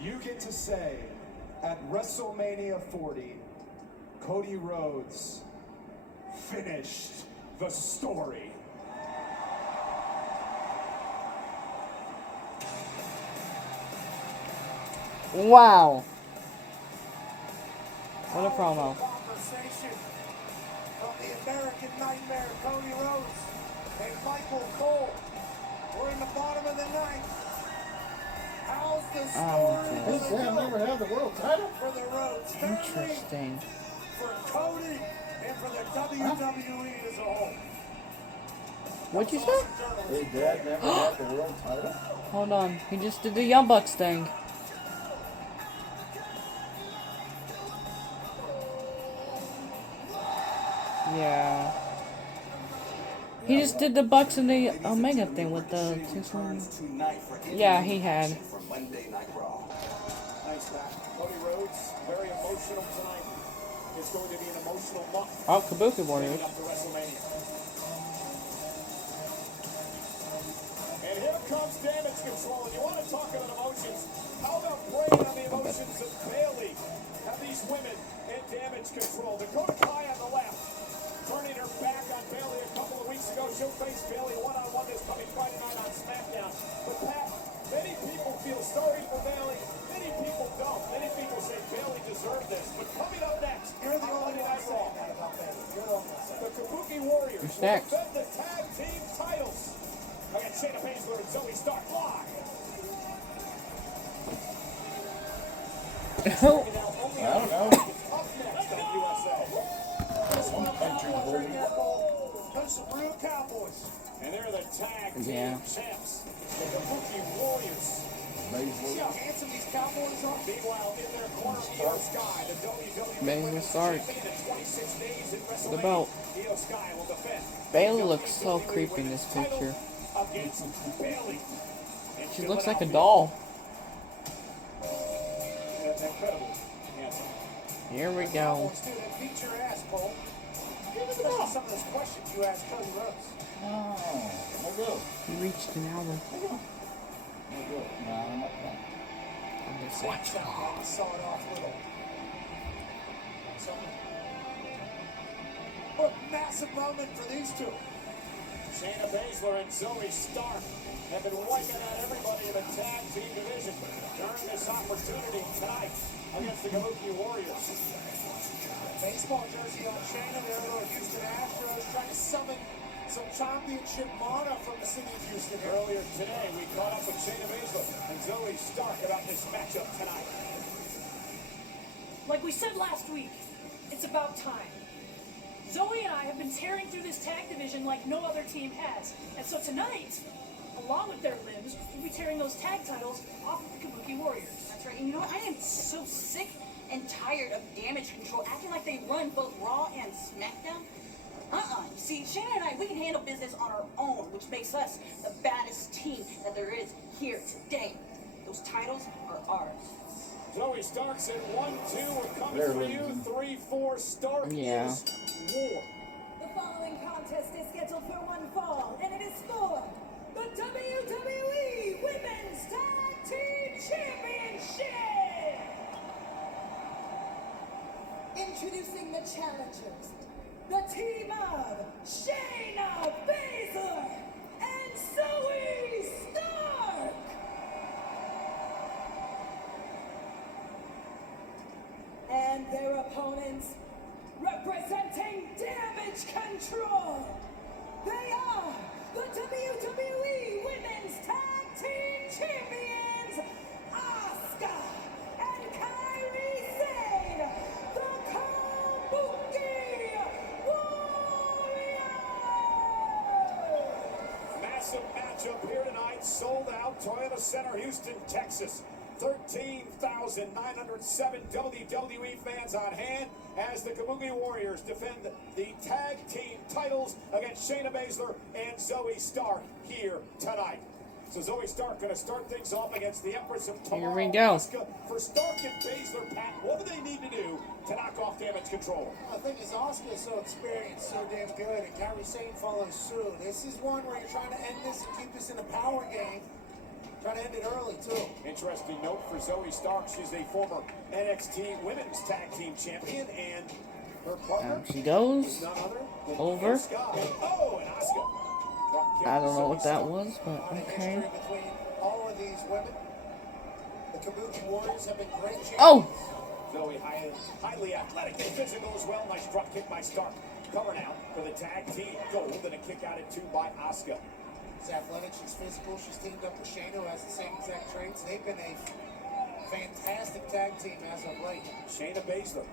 you get to say, at WrestleMania 40, Cody Rhodes finished the story. Wow. What a promo. Conversation from the American Nightmare, Cody Rhodes and Michael Cole. We're in the bottom of the ninth. How's the story This man never had the world title? for the Rhodes family, Interesting. for Cody, and for the WWE as a whole? What'd you say? His dad never had the world title? Hold on. He just did the Young Bucks thing. Yeah. He just did the Bucks and the Omega thing with the Yeah, he had. Nice back. Cody Rhodes, very emotional tonight. It's going to be an emotional month. Oh, Kabuki Warriors. Leading up to WrestleMania. And here comes Damage Control. And you want to talk about emotions? How about playing on the emotions of Bayley? Have these women in Damage Control? Dakota Kai she'll face Bayley one-on-one this coming Friday night on SmackDown. But Pat, many people feel sorry for Bayley. Many people don't. Many people say Bayley deserved this. But coming up next, You're the only Monday one Night saying Raw, that about Bayley. You're the only one saying the Kabuki Warriors Who's will next? defend the tag team titles against Shayna Baszler and Zoe Stark live. I don't know. Up next on USA. Some country boy. Those some real cowboys. And they're the tag team Yeah. champs, the Kabuki Warriors. See how handsome these cowboys are? Meanwhile, in their corner, Io Sky, the WWE Bayley Women's Stark. Champion in 26 days in The WrestleMania. belt. Io Sky will defend Bayley the looks so WWE creepy in this Women's picture. title against Bayley. In She looks like a Philadelphia. doll. Incredible. Handsome. Here we go. Cowboys do. They beat your ass, Cole. Especially some of those questions you asked Cody Rhodes. Oh, no good. He reached an hour. No good. No, I'm not done. Watch out, man. You saw it off little. What a massive moment for these two. Shayna Baszler and Zoe Stark have been wiping out everybody in the tag team division during this opportunity tonight against the Kabuki Warriors. Baseball jersey on Shayna. There are Houston Astros trying to summon some championship mana from the city of Houston. Earlier today, we caught up with Shayna Baszler and Zoe Stark about this matchup tonight. Like we said last week, it's about time. Zoe and I have been tearing through this tag division like no other team has. And so tonight, along with their limbs, we'll be tearing those tag titles off of the Kabuki Warriors. That's right. And you know what? I am so sick and tired of Damage Control acting like they run both Raw and SmackDown. You see, Shayna and I, we can handle business on our own, which makes us the baddest team that there is here today. Those titles are ours. Zoe Stark said 1-2 will come There for it you. is. 3-4 Stark Yeah. is war. The following contest is scheduled for one fall, and it is for the WWE Women's Tag Team Championship! Introducing the challengers, the team of Shayna Baszler and Zoe Stark! And their opponents, representing Damage Control, they are the WWE Women's Tag Team Champions, Asuka and Kairi Sane, the Kabuki Warriors! Massive matchup here tonight. Sold out. Toyota Center, Houston, Texas. 13,907 WWE fans on hand as the Kabuki Warriors defend the tag team titles against Shayna Baszler and Zoe Stark here tonight. So Zoe Stark going to start things off against the Empress of Tomorrow. Here we go. Asuka. For Stark and Baszler, Pat, what do they need to do to knock off Damage Control? I think as Asuka is so experienced, so damn good, and Kairi Sane follows suit. This is one where you're trying to end this and keep this in a power game. Trying to end it early, too. Interesting note for Zoe Stark. She's a former NXT Women's Tag Team Champion, and her partner Down she goes. is none other than Over. Io Sky. Oh, and Asuka. Drop kick I don't to know what Zoe that Stark. was, but okay. History between all of these women. The Kabuki Warriors have been great champions. Oh! Zoe highly athletic and physical as well. Nice drop kick by Stark. Cover now for the tag team gold, and a kick out at 2 by Asuka. She's athletic, she's physical, she's teamed up with Shayna, who has the same exact traits. They've been a fantastic tag team as of late. Shayna Baszler,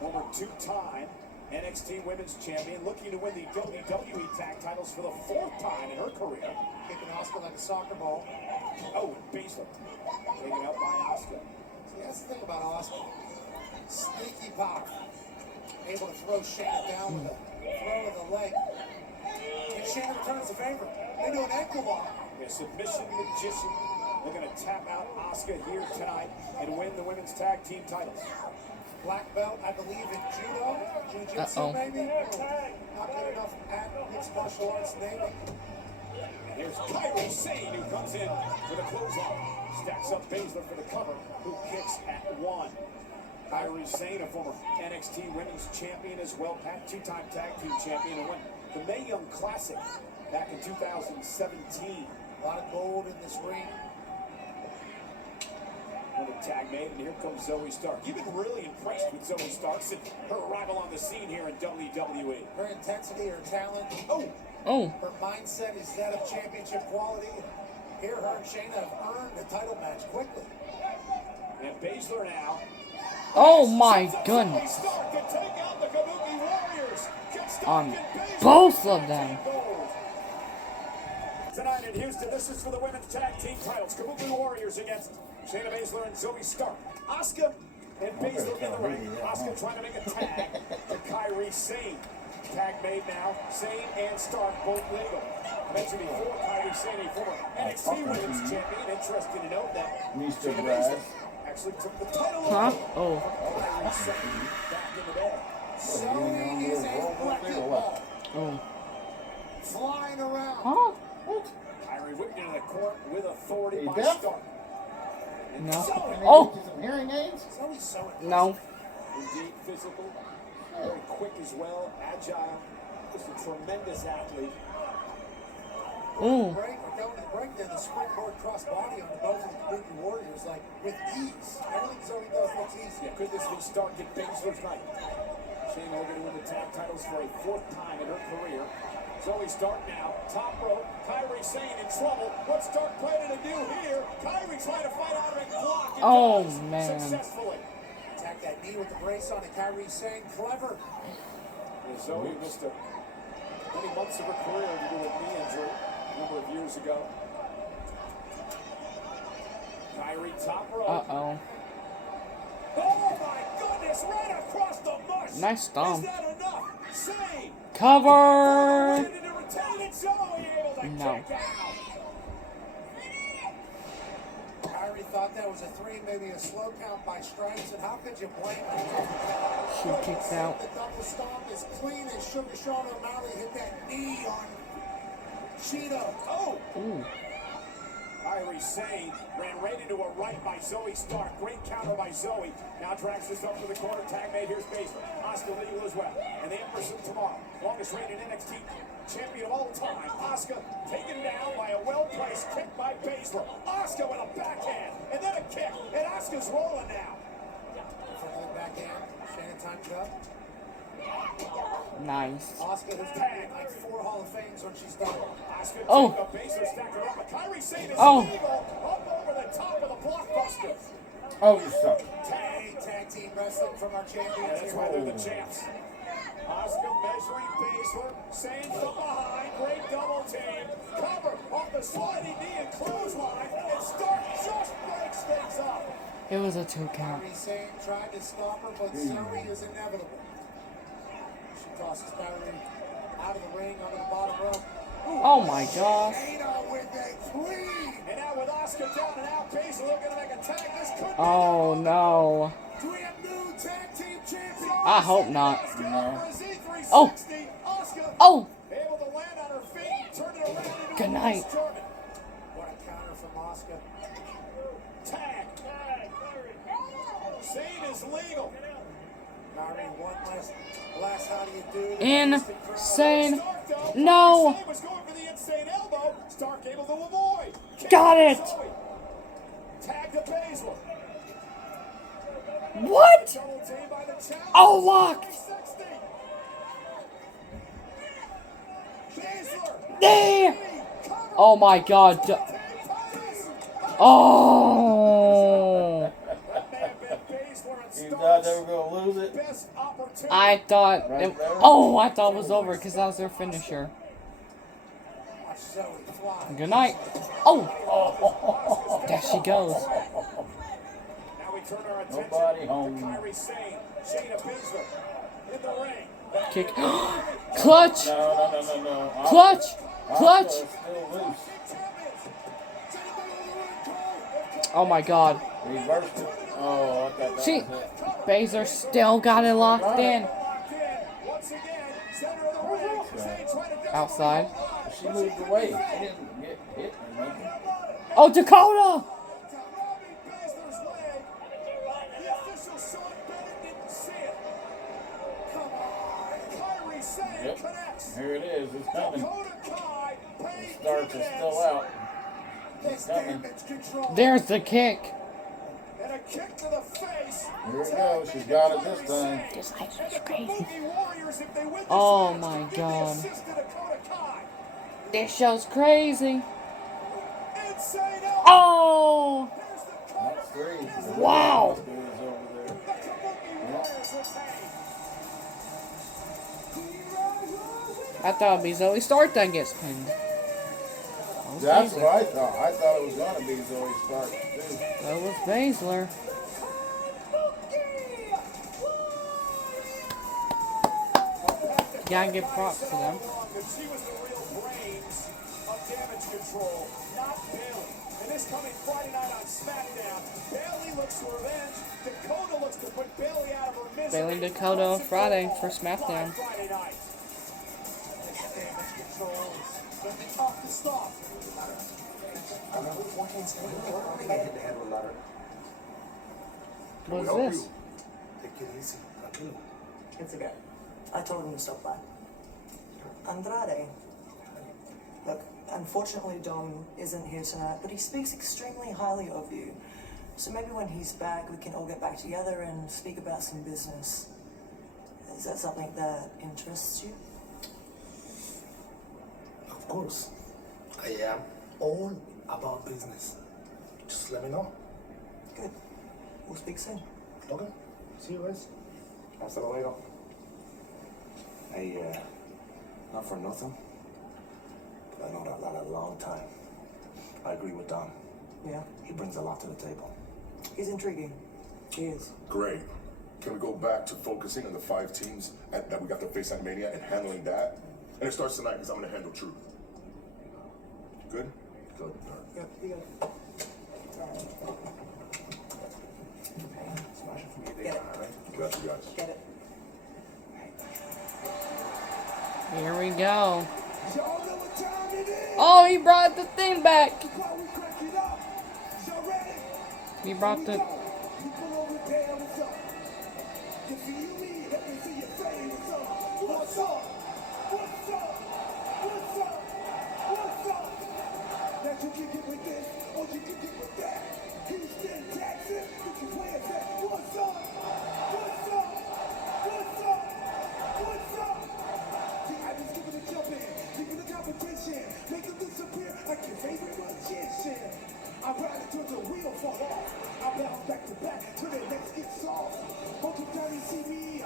former 2-time NXT Women's Champion, looking to win the WWE Tag Titles for the 4th time in her career. Kicking Asuka like a soccer ball. Oh, and Baszler taken out by Asuka. See, that's the thing about Asuka. Sneaky power. Able to throw Shayna down with a throw of the leg. And Shayna returns the favor. They do an ankle lock. A submission magician. They're going to tap out Asuka here tonight and win the women's tag team titles. Black belt, I believe, in judo, jiu-jitsu, maybe. Not good enough at mixed martial arts naming. And here's Kairi Sane, who comes in for the clothesline. Stacks up Baszler for the cover, who kicks at 1. Kairi Sane, a former NXT Women's Champion as well, Pat, 2-time tag team champion, and won the Mae Young Classic back in 2017. A lot of gold in this ring. Another tag made, and here comes Zoe Stark. You've been really impressed with Zoe Stark since her arrival on the scene here in WWE. Her intensity, her talent. Oh. Her mindset is that of championship quality. Here, her and Shayna have earned the title match quickly. And Baszler now. Oh my goodness. Stark to take out the Kabuki Warriors. On both of them. Tonight in Houston, this is for the women's tag team titles. Kabuki Warriors against Shayna Baszler and Zoe Stark. Asuka and Baszler in the ring. Asuka trying to make a tag to Kairi Sane. Tag made now. Sane and Stark both legal. I mentioned before, Kairi Sane, former NXT Women's Champion. Interesting to note that Shayna Baszler actually took the title Huh? from Kairi Sane back in the day. Zoe is a wrecking ball. Oh. Flying around. Huh? Kairi whipped into the court with authority Hey, by Beth? Stark. No. Zoe. Oh. Some hearing aids? Zoe's so impressive. No. Indeed, physical, very quick as well, agile, just a tremendous athlete. Ooh. Break, we're going to the break then, the springboard cross body on both of the Kabuki Warriors, like with ease. Everything Zoe does looks easy. Could this be Stark get Baszler's night? Shayna looking to win the tag titles for a fourth time in her career. Zoe Stark now, top rope, Kairi Sane in trouble. What's Stark planning to do here? Kairi trying to fight out of it, block. Oh, man. Successfully. Attack that knee with the brace on it. Kairi Sane, clever. Yeah, Zoe missed many months of her career due to a knee injury a number of years ago. Kairi top rope. Uh-oh. Oh my goodness, right across the mush. Nice stomp. Is that enough? Sane. Cover! No. Kairi thought that was a 3, maybe a slow count by Stripes, and how could you blame her? She kicks out. The double stomp is clean as Sugar Sean O'Malley hit that knee on Cheetah. Oh! Ooh. Kairi Sane ran right into a right by Zoe Stark. Great counter by Zoe. Now drags this up to the corner. Tag made. Here's Baszler. Asuka legal as well. And the Empress of Tomorrow. Longest reigning NXT champion of all time. Asuka taken down by a well-placed kick by Baszler. Asuka with a backhand. And then a kick. And Asuka's rolling now. For another backhand. Shannon times up. Nice. Asuka has tagged like 4 Hall of Fames when she's done. Asuka Oh. took a Baszler stacked her up. But Kairi Sane is Oh. legal. Up over the top of the blockbuster. Oh, you suck. Tag team wrestling from our champions Yeah, that's here. why they're the champs. Asuka measuring Baszler. Sane from behind. Great double team. Cover off the sliding knee and clothesline. And Stark just breaks things up. It was a 2 count. Kairi Sane tried to stop her, but Zoe is inevitable. She tosses Kairi out of the ring onto the bottom rope. Oh my gosh. Shayna with a clean. And now with Asuka down and out, Baszler looking to make a tag. This could be Oh no. Do we have new tag team champions? I hope not. No. Oh. Asuka Oh. able to land on her feet, turn it around into Good a night. nice German. What a counter from Asuka. Tag. Sane is legal. Kairi, one last how do you do? Insane. Stark, though, No. Sane was going for the insane elbow. Stark able to avoid. Kick Got to it. Zoe. Tag to Baszler. What? Double team by the challenge. Oh, locked. 360. Baszler. There. Oh my god. Oh. You thought they were going to lose it? I thought it, oh, I thought it was over because that was their finisher. Watch Zoe fly. Good night. Oh. There she goes. Now we turn our attention Nobody home. to Kairi Sane. Shayna Baszler in the ring. Kick. Clutch. No. Clutch. Clutch. Asuka's still loose. Oh my god. Reversed it. Oh, I thought that She, was it. Baser still got it locked in. Outside. She moved away. She didn't get hit or nothing. Oh, Dakota. Yep. Here it is. It's coming. Dakota Kai starts is still out. He's coming. There's the kick. And a kick to the face. Here we go. She's got it this time. This ice is crazy. Oh my god. This show's crazy. Oh! That's three. Wow. I thought it'd be Zoe Stark that gets pinned. That's what I thought. I thought it was going to be Zoe Stark, too. That was Baszler. Gotta give props to them. She was the real brains of Damage Control, not Bayley. And this coming Friday night on SmackDown, Bayley looks to revenge. Dakota looks to put Bayley out of her misery. Bayley and Dakota on Friday for SmackDown. Friday night. Damage Control is tough to stop. What's this? Take it easy. Tranquilo. It's okay. I told him to stop by. Andrade. Look, unfortunately Dom isn't here tonight, but he speaks extremely highly of you. So maybe when he's back, we can all get back together and speak about some business. Is that something that interests you? Of course. I am all about business. Just let me know. Good. We'll speak soon. Okay. See you guys. Hasta luego. Hey, not for nothing, but I know that lad a long time. I agree with Dom. Yeah? He brings a lot to the table. He's intriguing. He is. Great. Can we go back to focusing on the 5 teams that we got to face at Mania and handling that? And it starts tonight because I'm going to handle Truth. Good? Good. Yep, you got it. Smash it for me, Get it. alright? Got you guys. Get it. Here we go. Oh, he brought the thing back. He brought the...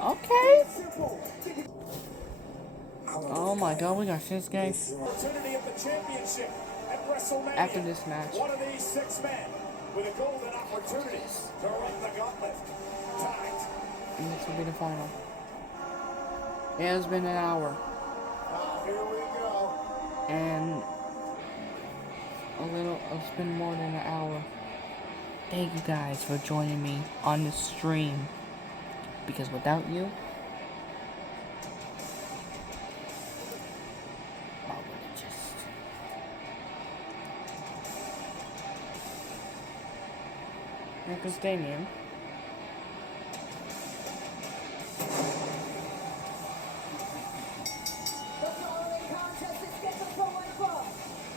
Okay. Oh my god, we got Shinsuke Opportunity of the championship at WrestleMania. after this match. One of these 6 men with a golden opportunity to run the gauntlet. Times. And this will be the final. It has been an hour. Here we go. And it's been more than an hour. Thank you guys for joining me on this stream. Because without you, I would have just... Here comes Damien.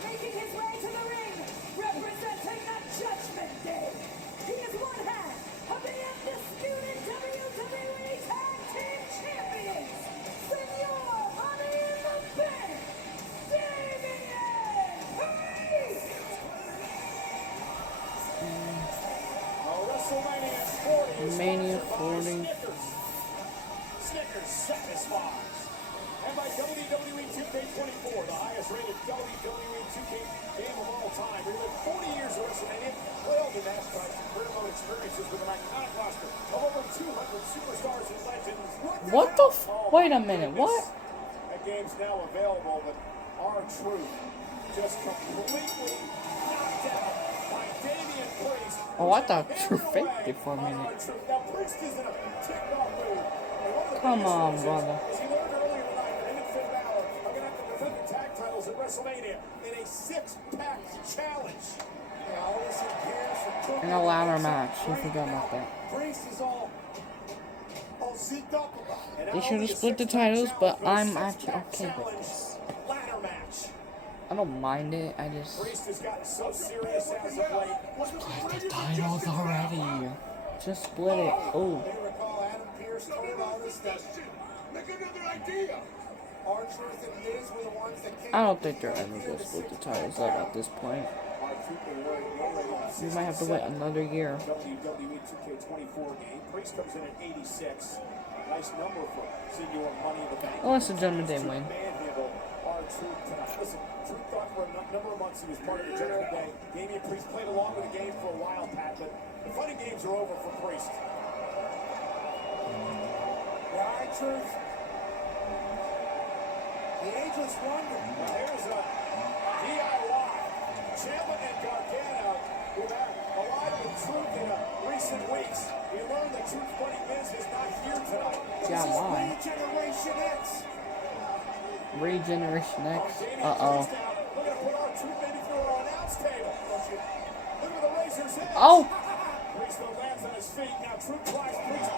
Making his way to the ring, representing the Judgment Day. He is one half of the undisputed WWE Tag Team Champions. Senor Money in the Bank, Damian Priest. WrestleMania 40 is Mania sponsored by 40. Snickers satisfies. And by WWE 2K24, the highest rated WWE 2K game of all time. Relive 40 years of WrestleMania. Play all the match types and career mode experiences with an iconic roster of over 200 superstars and legends. What the f... Wait a minute, what? That game's now available, but our truth just completely knocked out by Damian Priest. Oh, I thought you faked it for a minute. Now, Priest is in a tick-off move. Come on, brother. As he learned earlier tonight that him and Finn Balor are going to have to defend the tag titles at WrestleMania in a 6-pack challenge. In a ladder match. You forgot about that. Priest is all zigged up about it. They should have split the titles, but I'm actually okay with this. Ladder match. I don't mind it. I just Priest has gotten so serious as of late. split the titles already. Just split it. Oh. They recall Adam Pearce told all this stuff. Make another idea. R-Truth and Miz were the ones that came I don't think they're ever gonna split the titles up at this point. We might have to wait another year. WWE 2K24 game. Priest comes in at 86. Nice number for senior Money in the Bank. Unless the Judgment Day win. Manhandle R-Truth tonight. Listen, Truth thought for a number of months he was part of the Judgment Day. Damian Priest played along with the game for a while, Pat, but the funny games are over for Priest. Yeah, R-Truth. The ageless wonder. Now here's a DIY. Ciampa and Gargano, who have allied with Truth in recent weeks. We learned that Truth's buddy Miz is not here tonight. Yeah, why? Regeneration X. Regeneration X. We're going to put R-Truth maybe through our announce table. Look at the Razor's Edge. Oh! Priest lands on his feet. Now Truth tries Priest.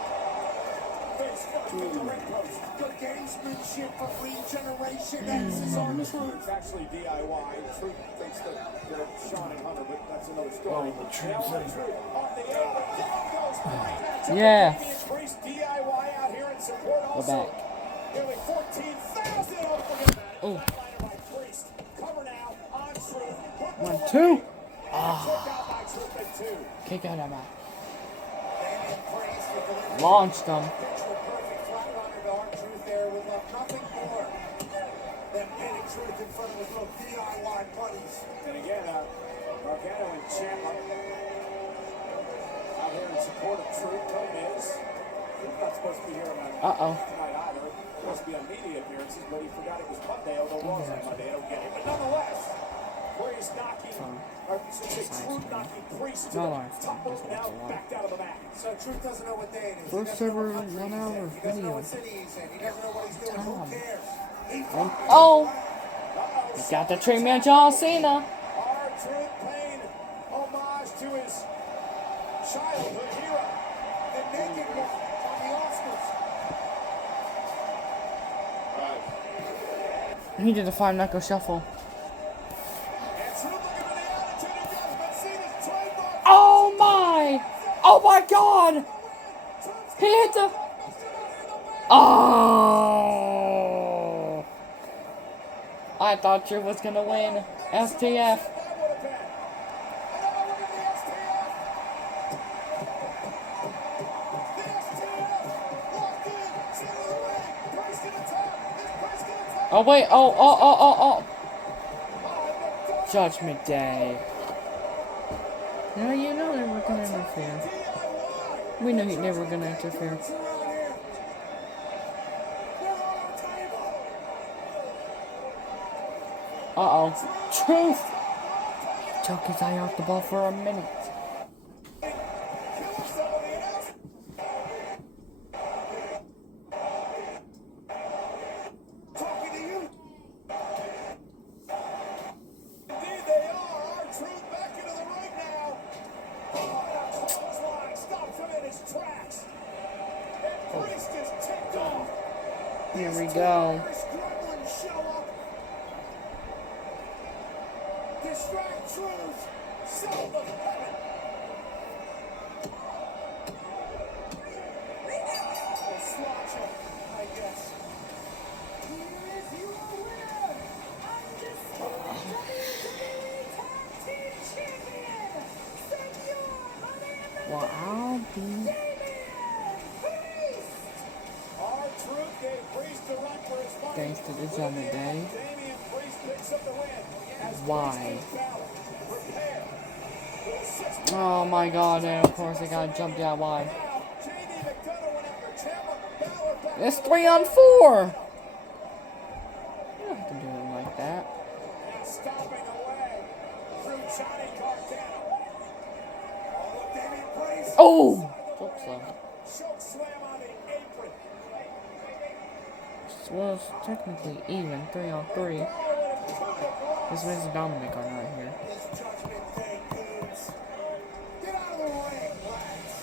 Face first with the ring post. Good gamesmanship for Regeneration X is R-Truth. It's actually DIY. Truth thinks that they're Sean and Hunter, but that's another story. Oh, the Truth. Off the apron. Down goes Priest. Yeah. Priest DIY out here in support We're also. back. Nearly 14,000. Oh, forget that. Oh. Flatliner by Priest. Cover now on Truth. 1, 2. Kick out of my. Launched them. Picture perfect flatliner to R-Truth there with nothing more than getting Truth in front of his little DIY buddies. And again, Gargano and Ciampa out here in support of Truth. No Miz. He's not supposed to be here tonight either. Supposed to be on media appearances, but he forgot it was Monday, although Raw's on Monday. I don't get it. But nonetheless, Priest knocking, or should say Truth knocking Priest to the top rope now, backed out of the mat. So Truth doesn't know what day it is. First ever 1 hour He doesn't know video. what city he's in. He doesn't know what he's doing. Who cares? Oh! He's got the treatment John Cena. R-Truth paying homage to his childhood hero. The naked one on the Oscars. He did a 5-knuckle shuffle. Oh my! Oh my god! He hit the... Oh! I thought Drew was gonna win. STF. Oh wait, oh. Judgment Day. No, you know they were gonna interfere. We knew they were gonna interfere. Uh-oh. Truth! Choke his eye off the ball for a minute. Here we go. Distract Truth, self of heaven. We'll swatch him, I guess. Here is your winner, undisputed WWE Tag Team Champion, Senor Money in the Well, I'll be... R-Truth gave Priest the run for his money. Thanks to the Judgment Day. Damian Priest picks up the win. Why? Oh my god, and of course I got jumped out wide. It's 3 on 4! You don't have to do it like that. And stomping away through Johnny Gargano. Oh! Choke slam. Choke slam on the apron. Well, it's technically even, 3 on 3. This Miz and Dominic are not here. This Judgment Day, dudes. Get out of the ring, lads.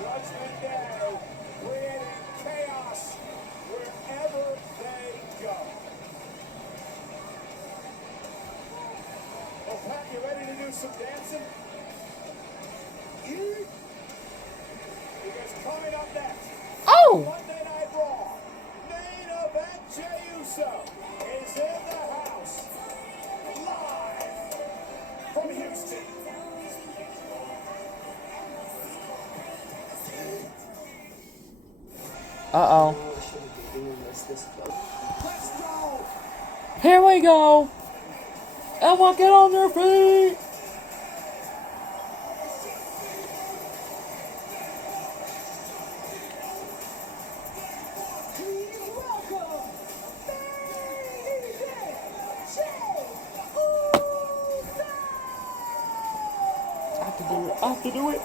Judgment Day creating chaos wherever they go. you ready to do some dancing? Because coming up next, Oh! Monday Night Raw, main event, Jey Uso is in the house, live from Houston. Uh-oh. Here we go! Everyone get on their feet! I have to do it.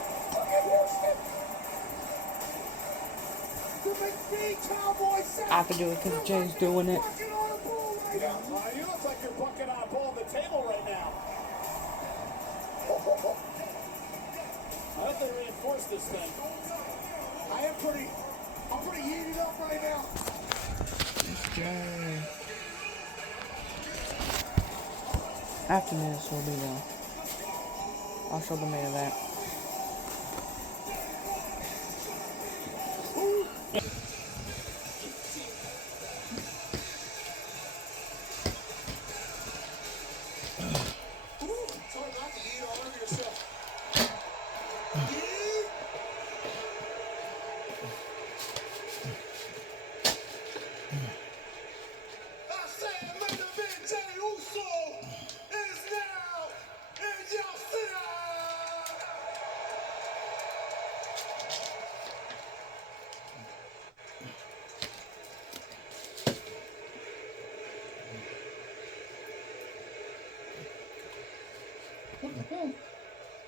I have to do it because Jay's doing it. Yeah, you look like you're bucking on a ball on the table right now. I hope they reinforce this thing. I'm pretty heated up right now. It's Jay. After this will be the... I'll show the main event.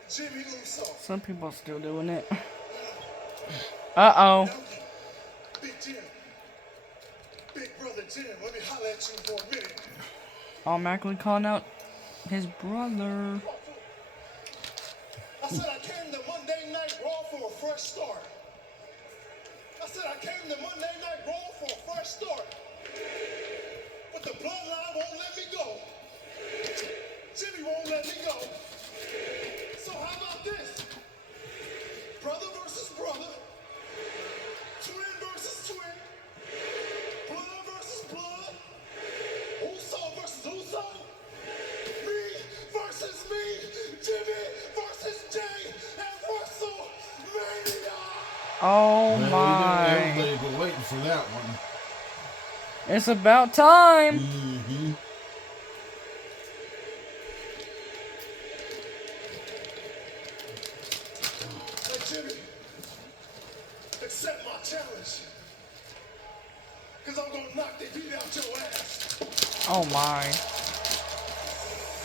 Jimmy Uso. Some people are still doing it. Uh-oh. Big Jim. Big brother Jim. Let me holler at you for a minute. Automatically calling out his brother. I said I came to Monday Night Raw for a fresh start. I said I came to Monday Night Raw for a fresh start. But the bloodline won't let me go. Jimmy won't let me go. So how about this? Brother versus brother. Twin versus twin. Blood versus blood. Uso versus Uso. Me versus me. Jimmy versus Jay at WrestleMania. Oh my. Everybody's been waiting for that one. It's about time. Mm-hmm. Hey Jimmy, accept my challenge. Cause I'm gonna knock the heat out your ass. Oh my.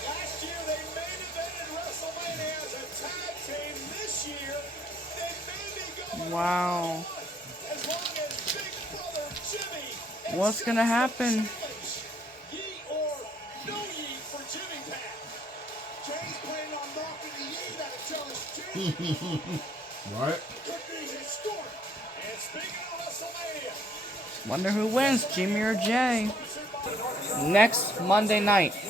Last year they main evented WrestleMania as a tag team. This year they may be going Wow. as long as Big Brother Jimmy. What's gonna happen? Yeet or no yeet for Jimmy Pat. Jay's planning on knocking the yeet out of Joe's Jimmy. Right? Could be historic. And speaking of WrestleMania, Wonder who wins, Jimmy or Jay? Next Monday night. and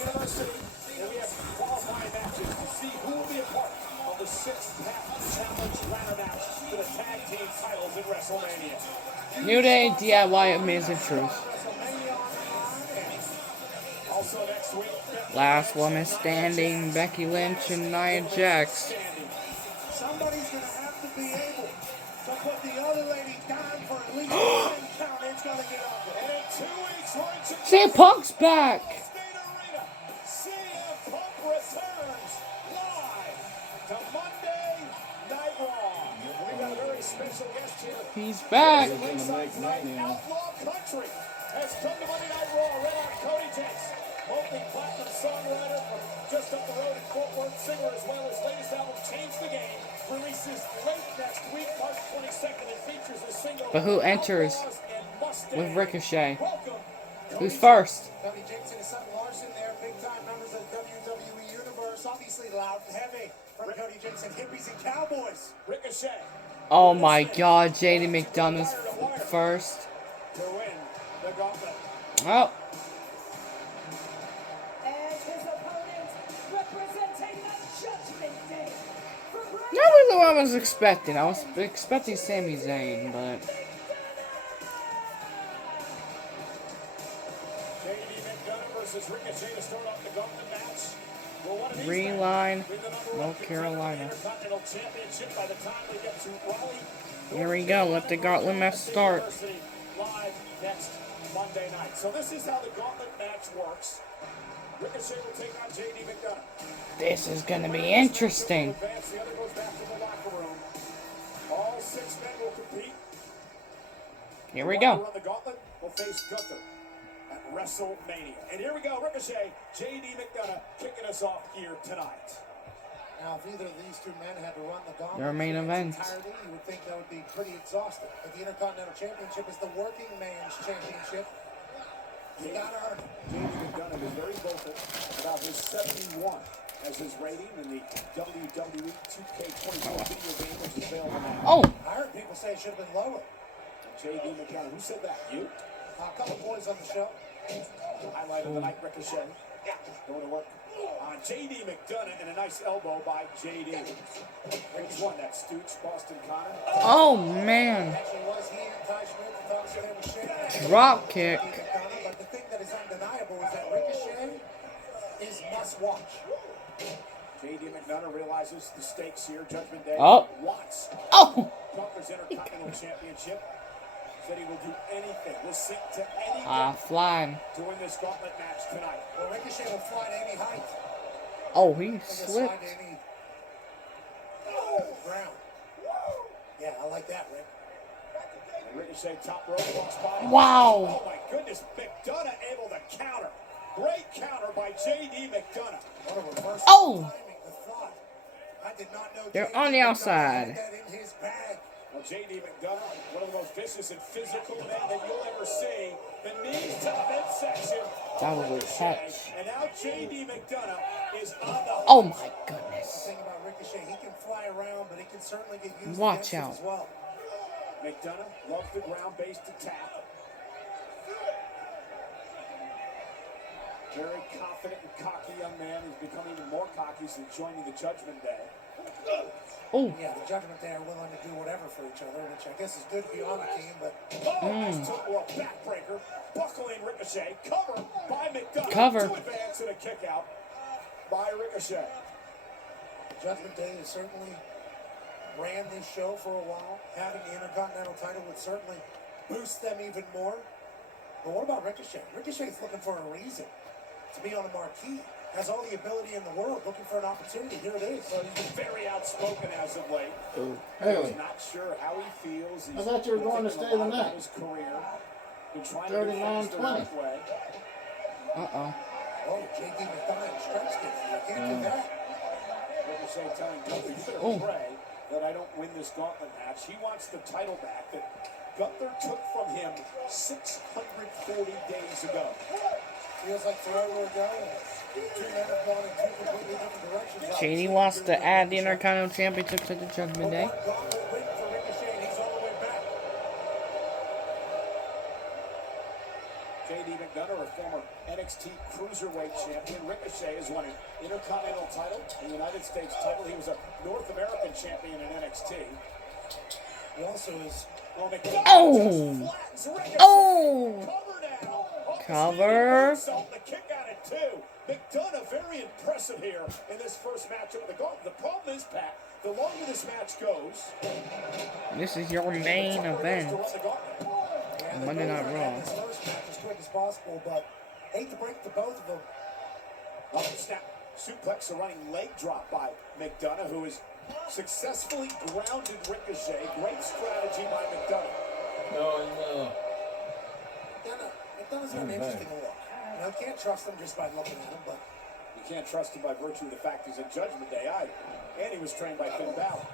we have qualifying matches to see who will be a part of the sixth challenge ladder match for the tag team titles in WrestleMania. New Day, DIY, Amazing Truth. Also next week, Last woman standing, Becky Lynch and Nia Jax. Somebody's gonna have to be able to put the other lady down for at least one count. It's gonna get ugly. and in 2 weeks, we're in Chicago. CM Punk's back. Arena. CM Punk returns live to Monday Night Raw. We got a very special guest here. He's back. Outlaw Country has come to Monday Night Raw. Red Hot Cody Jenks, multi-platinum songwriter from just up the road in Fort Worth, singer as well. His latest album, Change the Game, releases late next week, March 22nd, and features a single. But who enters with Ricochet? Welcome. Who's first? Cody Jenks and his son Larson there, big-time members of the WWE Universe. Obviously loud and heavy from Cody Jenks and hippies and cowboys. Ricochet Oh my god, JD McDonough's first. to win the gauntlet. Oh, And his opponent, representing Not really what I was expecting. I was expecting Sami Zayn, but Reline, North Carolina. Here we go. Let the gauntlet match start. Live next Monday night. So this is how the gauntlet match works. Ricochet will take on JD McDonough. This is gonna be interesting. The other goes back to the locker room. All 6 men will compete. Here we go. The gauntlet will face Gunther at WrestleMania. And here we go, Ricochet, JD McDonough kicking us off here tonight. Now, if either of these two men had to run the gauntlet Their main in event. its entirety, you would think that would be pretty exhausting. But the Intercontinental Championship is the working man's championship. You gotta earn it. JD McDonough is very vocal about his 71 as his rating in the WWE 2K24 video game, which is available now. Oh! I heard people say it should have been lower. JD McDonough, who said that? You? A couple boys on the show. Highlight of the night, Ricochet. Going to work on JD McDonough and a nice elbow by JD. Which one? That Stooge, Boston Connor? Oh, man. Actually, was he and Ty Schmidt and Thomas Shea? Drop kick. But the thing that is undeniable is that Ricochet is must-watch. JD McDonough realizes the stakes here. Judgment Day. Oh. Watts. Oh. Gunther's Intercontinental Championship. Said he will do anything. Will sink to anything. Flying. To win this gauntlet match tonight. Well, Ricochet will fly to any height. Oh, he slipped. Ground. Yeah, I like that, Rick. Ricochet top rope walks by. Wow. Oh my goodness, McDonough able to counter. Great counter by JD McDonough. What a reverse Oh. timing to fly. I did not know They're JD on the McDonough outside. had that in his bag. Well, JD McDonough, one of the most vicious and physical men that you'll ever see. The knees to the midsection. That was a catch. And now JD McDonough is on the Oh my goodness. The thing about Ricochet, he can fly around, but he can certainly get used Watch against it out. as well. McDonough loves the ground-based attack. Very confident and cocky young man. He's become even more cocky since joining the Judgment Day. Oh. Yeah, the Judgment Day are willing to do whatever for each other, which I guess is good to be on a team, but... Oh, a backbreaker. Buckling Ricochet. Cover by McDonough. Cover. To advance and a kick out by Ricochet. Judgment Day has certainly ran this show for a while. Having the Intercontinental title would certainly boost them even more. But what about Ricochet? Ricochet's looking for a reason to be on a marquee. Has all the ability in the world, looking for an opportunity. Here it is. So he's been very outspoken as of late. Haley. He's not sure how he feels. I thought you were going to stay the night. His career. Been trying to do things the 39-20. right way. Uh-oh. Oh, JD McDonough stretch kick. You can't do that. Ricochet telling Gunther, you better Oh. pray that I don't win this gauntlet match. He wants the title back that Gunther took from him 640 days ago. Feels like forever ago. Two men have gone in two completely different directions. JD wants to add the Intercontinental Championship to the Judgment Day. Gauntlet win for Ricochet, and he's on the way back. JD McDonough, a former NXT Cruiserweight champion. Ricochet has won an Intercontinental title, a United States title. He was a North American champion in NXT. He also is... Oh! Oh! Cover. The kick out at two. McDonough very impressive here in this first matchup of the gauntlet. The problem is, Pat, the longer this match goes... This is your main event. Monday Night Raw. This first match as quick as possible, but hate to break to both of them. Oh, snap. Suplex, a running leg drop by McDonough, who has successfully grounded Ricochet. Great strategy by McDonough. No. McDonough's got an interesting look. You know, can't trust him just by looking at him, but... You can't trust him by virtue of the fact he's at Judgment Day either. And he was trained by Finn Balor.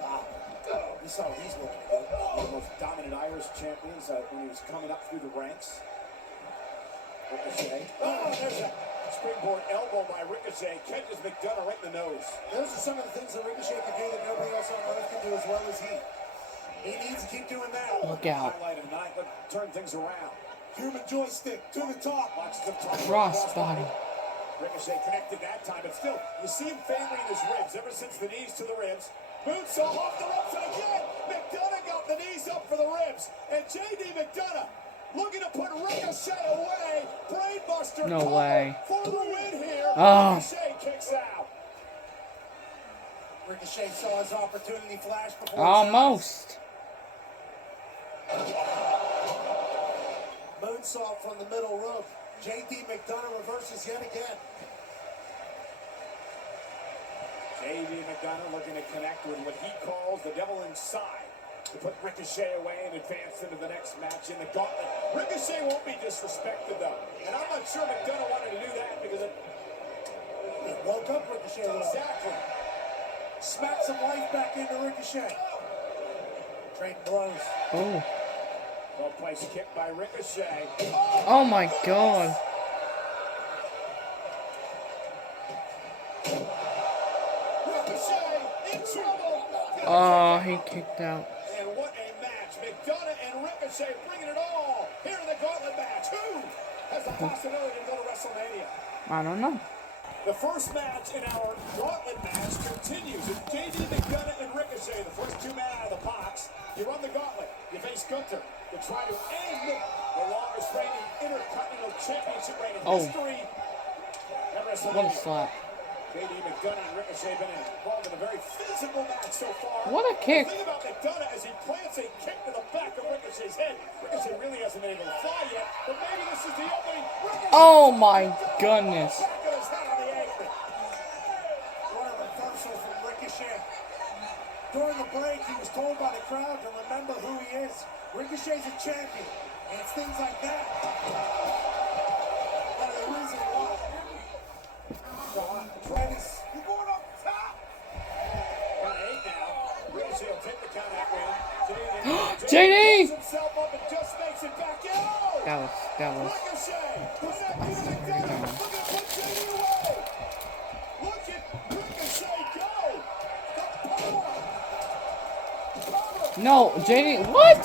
Wow. You saw what he's looking good. One of the most dominant Irish champions when he was coming up through the ranks. Ricochet. Oh, there's a springboard elbow by Ricochet. Catches McDonough right in the nose. Those are some of the things that Ricochet can do that nobody else on earth can do as well as he. He needs to keep doing that. Look out. Highlight of the night, but turn things around. Human joystick to the top. Watch the top. Crossbody. Ricochet connected that time, but still, you see him favoring his ribs ever since the knees to the ribs. Moonsault off the ropes, and again, McDonough got the knees up for the ribs. And J.D. McDonough looking to put Ricochet away. Brainbuster No way. for the win here. Oh. Ricochet kicks out. Ricochet saw his opportunity flash before Almost. Moonsault from the middle rope. J.D. McDonough reverses yet again. J.D. McDonough looking to connect with what he calls the devil inside to put Ricochet away and advance into the next match in the gauntlet. Ricochet won't be disrespected, though. And I'm not sure McDonough wanted to do that because it woke up Ricochet. Exactly. Smack some life back into Ricochet. Trading blows. Oh. Well placed kick by Ricochet. Oh my God. Ricochet in trouble. Oh, he kicked out. And what a match. McDonough and Ricochet bringing it all here in the gauntlet match. Who has the possibility to go to WrestleMania? I don't know. The first match in our gauntlet match continues. It's J.D. McDonough and Ricochet, the first two men out of the box. You run the gauntlet. You face Gunther to try to end the longest reigning Intercontinental Championship reign in history at WrestleMania. What a slap. J.D. McDonough and Ricochet have been involved in a very physical match so far. What a kick. The thing about McDonough is he plants a kick to the back of Ricochet's head. Ricochet really hasn't been able to fly yet, but maybe this is the opening. Oh my goodness. What a reversal from Ricochet. During the break, he was told by the crowd to remember who he is. Ricochet's a champion, and it's things like that that are the reason why. Travis, you're going up top. 1-8 now. Ricochet will take the count out win. JD! Himself up and just makes it back out. That was. Ricochet. What's that doing to McDonough? Look at put JD away. Look at Ricochet go. The power. No, JD, what?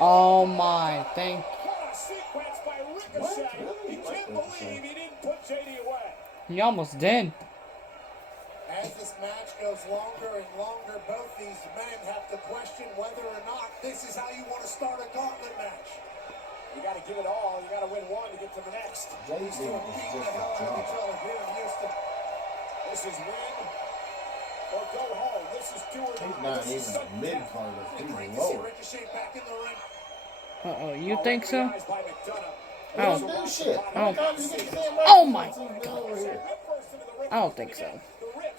Oh my, thank. What a sequence by Ricochet. He can't believe he didn't put JD away. He almost did. As this match goes longer and longer, both these men have to question whether or not this is how you want to start a gauntlet match. You got to give it all. You got to win one to get to the next. These two are beating the hell out of each other here in Houston. This is win or go home. This is do or He's die. not This is even sudden mid death. card. He's Great to see lower. Ricochet back in the ring. Uh-oh, you think so? Recognized by McDonough. Oh. No shit. Oh. Oh my God. I don't think so.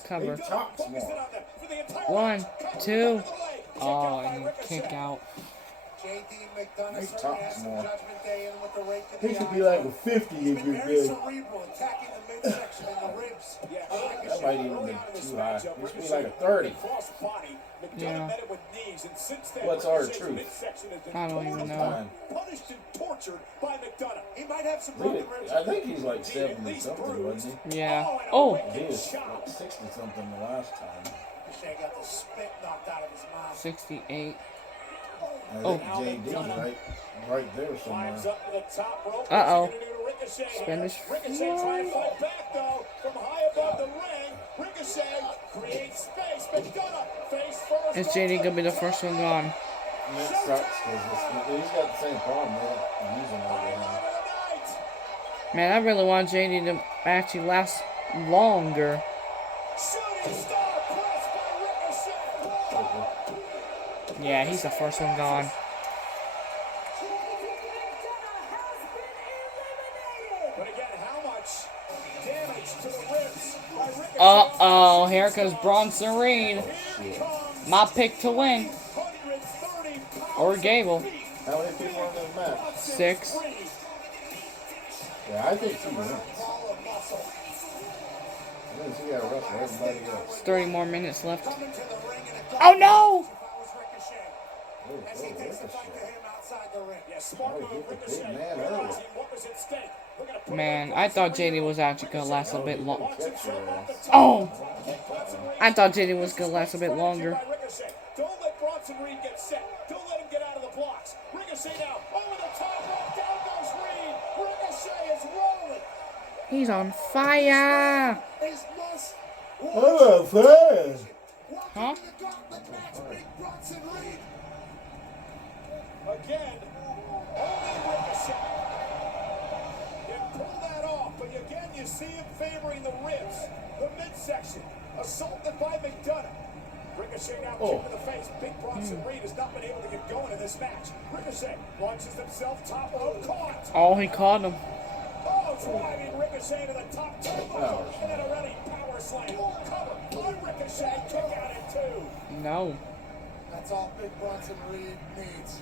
Cover. He talks more. 1, 2. Oh, and kick out. J.D. McDonough He certainly talks has some more. Judgment Day in with the rake in He the could eye. be like a 50 He's if been you're very good. cerebral, attacking the midsection and the ribs. That might even be too high. He should be like a 30. Yeah. What's our truth? I don't even know. Punished and tortured by McDonough. He might have some Look broken ribs. at, I think he's like 70 something, wasn't he? Yeah. Oh. He was like 60 something the last time. Ricochet got the spit knocked out of his mouth. 68. I Oh. think JD right there somewhere. Uh-oh. Spanish. Ricochet trying to fight back though from high above the ring. Ricochet creates space. McDonough face first. Is JD gonna be the first one gone? And it sucks because he's got the same problem. They don't use him over him. Man, I really want JD to actually last longer. Shooting star press by Ricochet. Yeah, he's the first one gone. But again, how much damage to the ribs by Ricochet? Uh-oh, here comes Bronson Reed. My pick to win. Or Gable. How many people are in this match? 6. Yeah, I think he wins. I think he got to wrestle everybody else. It's 30 more minutes left. Oh no! As he takes the fight to him outside the ring. Yeah, smart move, Ricochet. man Realizing what was at stake. We're gonna put Man, I thought JD was actually gonna last a bit long. Oh! I thought JD was gonna last a bit longer. Don't let Bronson Reed get set. Don't let him get out of the blocks. Ricochet now over the top rope. Down goes Reed. Ricochet is rolling. He's on fire. Oh, fire. Huh? Again, only Ricochet can pull that off, but again, you see him favoring the ribs, the midsection, assaulted by McDonough. Ricochet now kicked to the face. Big Bronson Reed has not been able to get going in this match. Ricochet launches himself top rope, caught. Oh, he caught him. Oh, driving Ricochet to the top turnbuckle, and then a running power slam. Cover by Ricochet, kick out at 2. No. That's all Big Bronson Reed needs.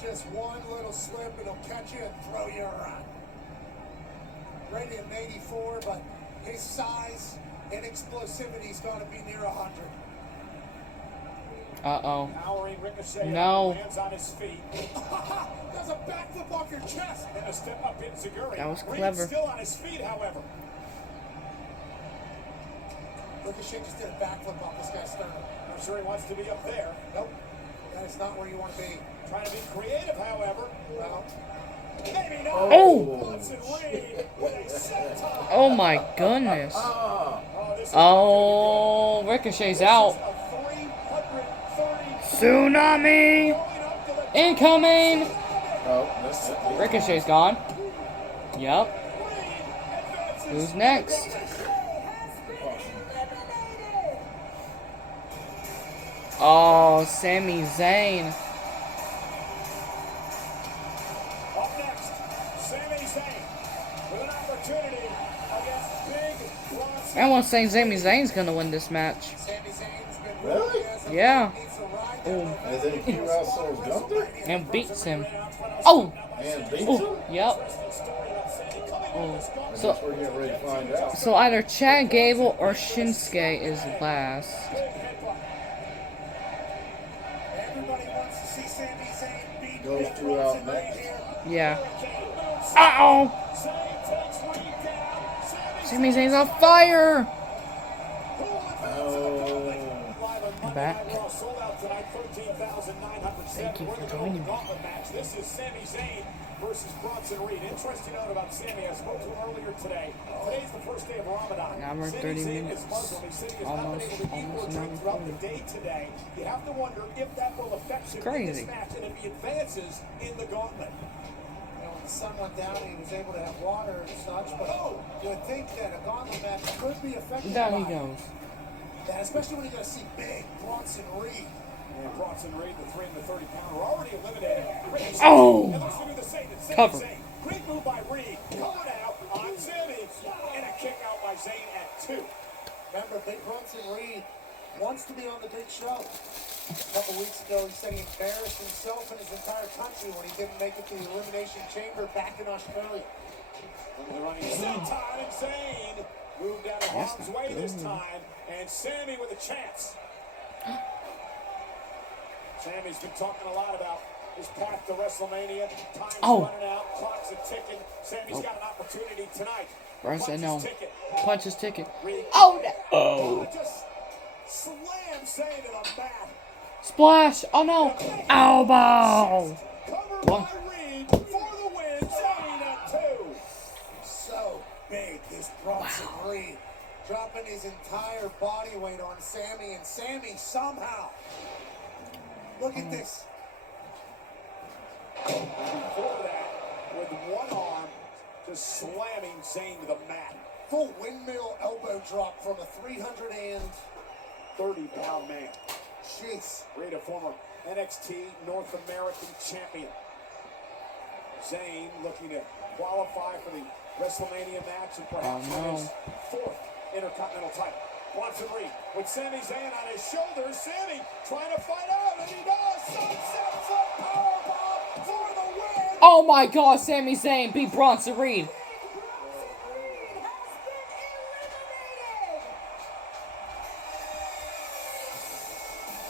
Just one little slip and he'll catch you and throw you around. Rated an 84, but his size and explosivity's got to be near 100. Uh-oh. Powering Ricochet No. lands on his feet. Does a backflip off your chest and a step up in Zaguri. That was Reed clever. still on his feet, however. Ricochet just did a backflip off this guy's sternum. I'm sure he wants to be up there. Nope. That is not where you want to be. Trying to be creative, however. Well, maybe not. Oh. Bronson Reed with a senton. Oh my goodness. This is Oh, Ricochet's out. a 330 Tsunami incoming. Oh, that's it. Ricochet's gone. Yup. Who's next? Oh, Sami Zayn. Up next, Sami Zayn with an opportunity against Big Bronson. Everyone's saying Sami Zayn's gonna win this match. Really? Yeah. Oh. And then he wrestles Gunther? And beats him. Oh! And beats him? Oh, yep. Oh. I So, guess we're getting ready to find out. so either Chad Gable or Shinsuke is last. everybody wants to see Sami Zayn beat Those Big two Bronson out Reed next. here. Yeah. Uh-oh! Sami Zayn's on fire! I'm back. Thank you for joining me. This is Sami Zayn versus Bronson Reed. Interesting note about Sami. I spoke to him earlier today. Today's the first day of Ramadan. Now we're 30 minutes. Almost an hour throughout the day today. You have to wonder if that will affect him in this match and if he advances in the gauntlet. When the sun went down, he was able to have water and such, but you would think that a gauntlet match could be affected Down by he goes. that, especially when you're going to see Big Bronson Reed. And Bronson Reed, the 330-pounder, already eliminated. Oh! And looks to do the same to Sami Cover. Zayn. Great move by Reed. Covered out on Sami. And a kick out by Zayn at 2. Remember, Big Bronson Reed wants to be on the big show. A couple weeks ago, he said he embarrassed himself and his entire country when he didn't make it to the Elimination Chamber back in Australia. Look at the running senton, and Zayn moved out of harm's way this time. And Sami with a chance. Sami's been talking a lot about his path to WrestleMania. Time's running out, clock's a-ticking. Sami's got an opportunity tonight. Bryce said no. Punch his ticket. Oh, no. Oh. Just slam Zayn to the mat. Splash. Oh no. Elbow. Covered What? by Reed for the win. Zayn at 2. So big, this Bronson Reed, dropping his entire body weight on Sami, and Sami somehow, look at this. Before that, with one arm, just slamming Zayn to the mat. Full windmill elbow drop from a 330-pound man. Jeez. Reed, a former NXT North American champion. Zayn looking to qualify for the WrestleMania match and perhaps win his 4th Intercontinental title. Bronson Reed with Sami Zayn on his shoulders. Sami trying to fight out, and he does. Sunset flip powerbomb for the win. Oh my God, Sami Zayn beat Bronson Reed.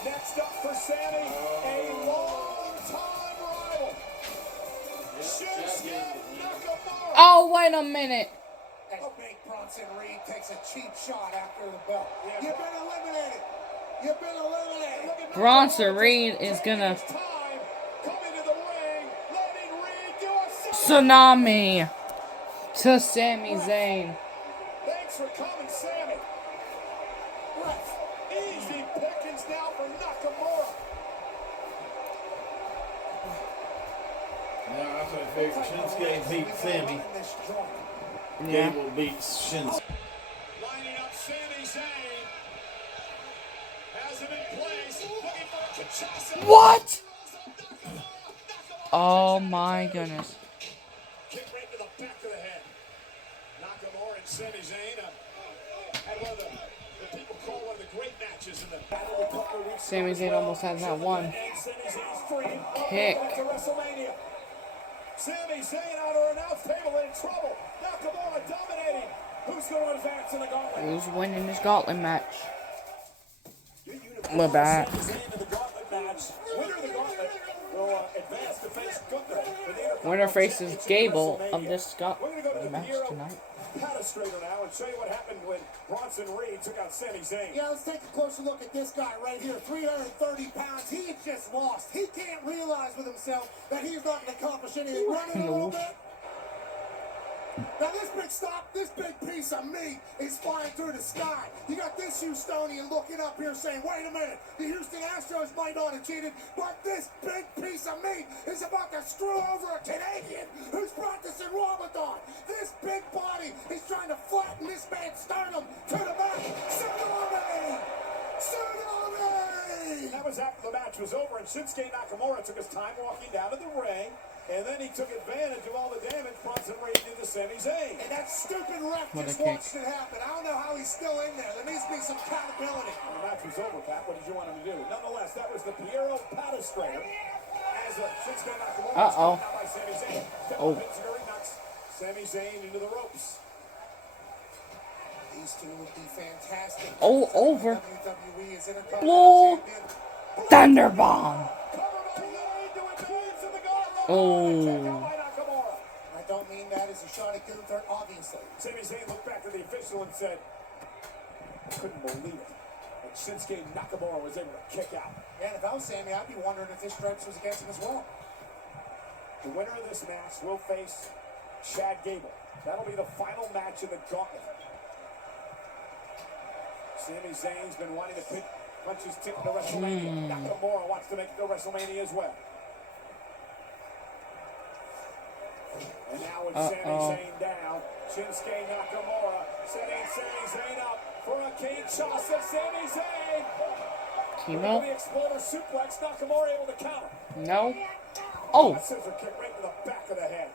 Next up for Sami, a long-time rival, Shinsuke Nakamura. Oh, wait a minute. As Big Bronson Reed takes a cheap shot after the belt. You've been eliminated. You've been eliminated. Bronson Reed is gonna tsunami. To Sami Zayn. Thanks for coming, Sammy. Ref, easy pickings now for Nakamura. Now, that's what I figured. Shinsuke beat Sammy. Yeah. Gable beats Shinsuke. Lining up Sami Zayn. Has him in place. Looking for a Kinshasa. What? Oh my goodness. Kick right to the back of the head. Nakamura and Sami Zayn had one of the people call one of the great matches in the battle of a couple of weeks. Sami Zayn almost had that one. Kick. Sami Zayn on her announce table in trouble. Nakamura dominating. Who's going to advance in the gauntlet? Who's winning this gauntlet match? We're back. Winner faces Gable of this gauntlet match tonight. Patastrator now and show you what happened when Bronson Reed took out Sami Zayn. Yeah, let's take a closer look at this guy right here. 330 pounds. He just lost. He can't realize with himself that he's not going to accomplish anything. Running a little bit. Now this big piece of meat is flying through the sky. You got this Houstonian looking up here saying, wait a minute, the Houston Astros might not have cheated, but this big piece of meat is about to screw over a Canadian who's practicing Ramadan. This big body is trying to flatten this man's sternum to the back. Tsunami! Tsunami! That was after the match was over, and Shinsuke Nakamura took his time walking down to the ring. And then he took advantage of all the damage Bronson Reed did to Sami Zayn. And that stupid ref just watched it happen. I don't know how he's still in there. There needs to be some accountability. When the match was over, Pat, what did you want him to do? Nonetheless, that was the Piero Patastrator. As Shinsuke Nakamura was taken out by Sami Zayn. Pinziguri knocks Sami Zayn into the ropes. These two would be fantastic. Oh, over. WWE is in a Blow. Thunderbomb. Oh. I don't mean that as a shot at Gunther, obviously. Sami Zayn looked back to the official and said, I couldn't believe it. And Shinsuke Nakamura was able to kick out. And if I was Sami, I'd be wondering if this stretch was against him as well. The winner of this match will face Chad Gable. That'll be the final match in the gauntlet. Sami Zayn's been wanting to punch his ticket to WrestleMania. Nakamura wants to make it to WrestleMania as well. And now with Sami Zayn down, Shinsuke Nakamura setting Sami Zayn up for a Kinshasa. Sami Zayn. Chemo. The exploder suplex. Nakamura able to counter. No. Oh. A scissor kick right to the back of the head.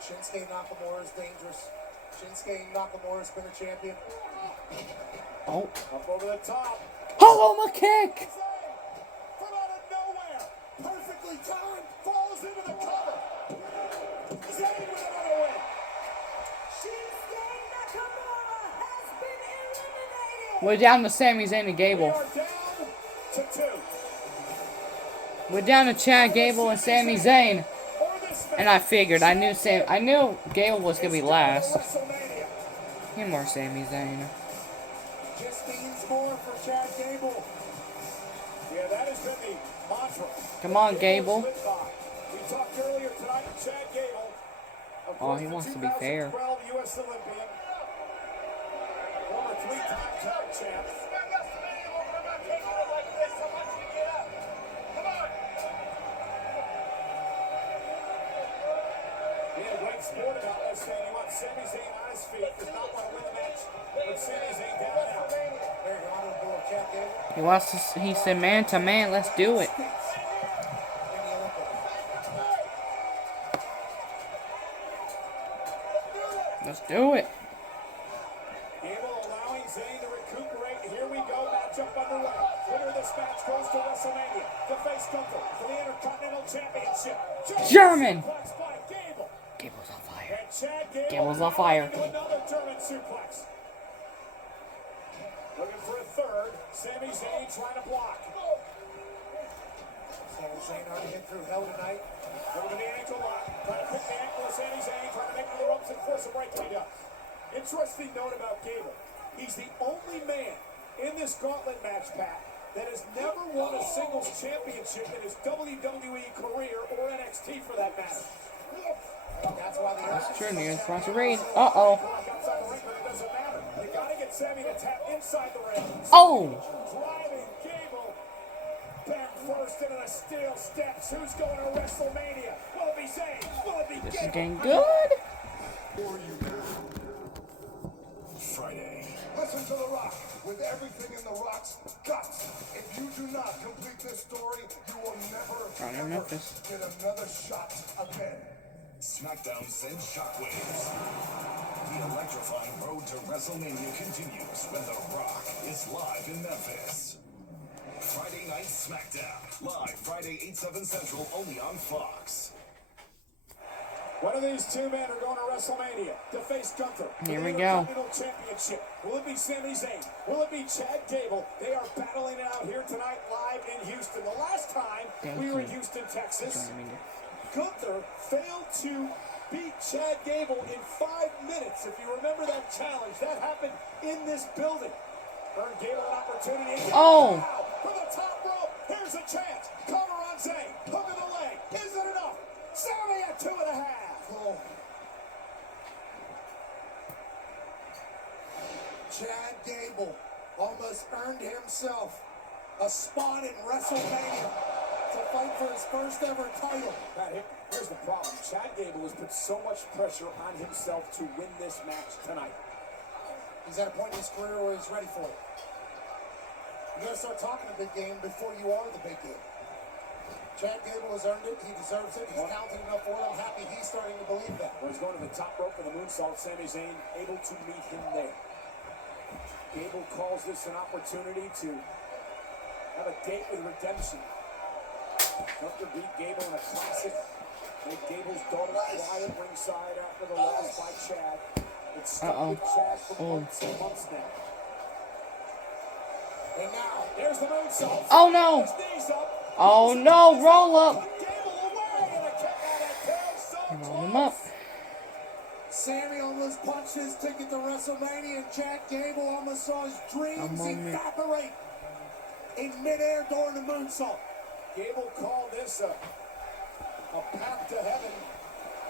Shinsuke Nakamura is dangerous. Shinsuke Nakamura's been a champion. Oh. Up over the top. Hello, my kick. From out of nowhere. Perfectly timed. Falls into the cover. Zayn with another win. Shinsuke Nakamura has been eliminated. We're down to Sami Zayn and Gable. We are down to 2. We're down to Chad Gable and Sami Zayn. And I figured, I knew Gable was gonna be last. Need more Sami Zayn. Just means more for Chad Gable. Yeah, that has been the mantra. Come on, Gable. We talked earlier tonight with Chad Gable. Oh, he wants to be fair. 2012 U.S. Olympian. Former 3-time tag champ. Being a great sport about this thing, he wants Sami Zayn on his feet. Does not want to win the match, but Sami Zayn down and out. Very honorable of Chad Gable. He wants to. He said, "Man to man, let's do it." Let's do it. Gable allowing Zayn to recuperate. Here we go. Matchup underway. Winner of this match goes to WrestleMania to face Gunther for the Intercontinental Championship. German. Gable. Gable's on fire. And Chad Gable Gable's on fire. into another German suplex. Looking for a third. Sami Zayn trying to block. Sami Zayn already hit through hell tonight. Over to the ankle lock. Trying to pick the ankle of Sami Zayn. Trying to make it to the ropes and force a breakaway up. Interesting note about Gable. He's the only man in this gauntlet match, Pat, that has never won a singles championship in his WWE career or NXT for that matter. That's why the That's true, near sponsor Reed. Uh-oh. You gotta get Sammy to tap inside the ring. Oh! Driving Gable back first into the steel steps. Who's going to WrestleMania? Will it be Zayn? Will it be This Gable? is getting good. Friday. Listen to The Rock. With everything in The Rock's guts, if you do not complete this story, you will never, ever get another shot again. SmackDown sends shockwaves. The electrifying road to WrestleMania continues when The Rock is live in Memphis. Friday Night SmackDown. Live Friday, 8/7 Central, only on Fox. One of these two men are going to WrestleMania to face Gunther. Here we go. Championship. Will it be Sami Zayn? Will it be Chad Gable? They are battling it out here tonight live in Houston. The last time we were in Houston, Texas, Gunther failed to beat Chad Gable in 5 minutes. If you remember that challenge, that happened in this building. Earned Gable an opportunity. Oh! From the top rope, here's a chance. Cover on Zayn. Hook of the leg. Is it enough? Sami at 2.5. Oh. Chad Gable almost earned himself a spot in WrestleMania to fight for his first ever title. Here's the problem. Chad Gable has put so much pressure on himself to win this match tonight. He's at a point in his career where he's ready for it. You gotta start talking a big game before you are the big game. Chad Gable has earned it. He deserves it. He's talented enough for it. I'm happy he's starting to believe that. When he's going to the top rope for the moonsault, Sami Zayn able to meet him there. Gable calls this an opportunity to have a date with redemption. Gunther beat Gable in a classic. Made Gable's daughter cry at ringside after the loss by Chad. It's stuck with Chad for months and months now. And now, there's the moonsault. Oh no! Oh no! Roll up! Roll him up. Sammy almost punched his ticket to WrestleMania, and Chad Gable almost saw his dreams evaporate in midair during the moonsault. Gable called this a path to heaven.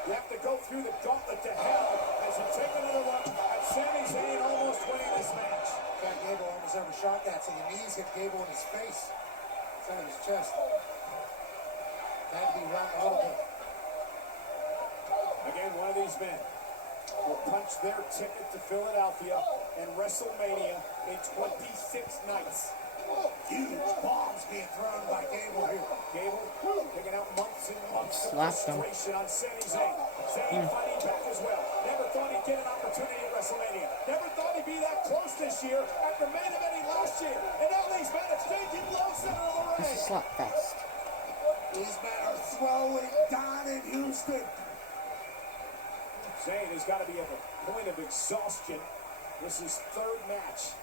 You have to go through the gauntlet to hell as you take another look at Sami Zayn almost winning this match. Chad Gable almost ever shot that, so the knees hit Gable in his face. Instead of his chest. Had to be run a little bit. Again, one of these men will punch their ticket to Philadelphia and WrestleMania in 26 nights. Huge bombs being thrown by Gable here. Gable picking out months and months of Slapped him. frustration on Sami Zayn. Zayn fighting back as well. Never thought he'd get an opportunity at WrestleMania. Never thought he'd be that close this year after main eventing last year. And now these men exchanging blows center of the ring. This is slap fest. These men are throwing down in Houston. Zayn has got to be at the point of exhaustion. This is third match.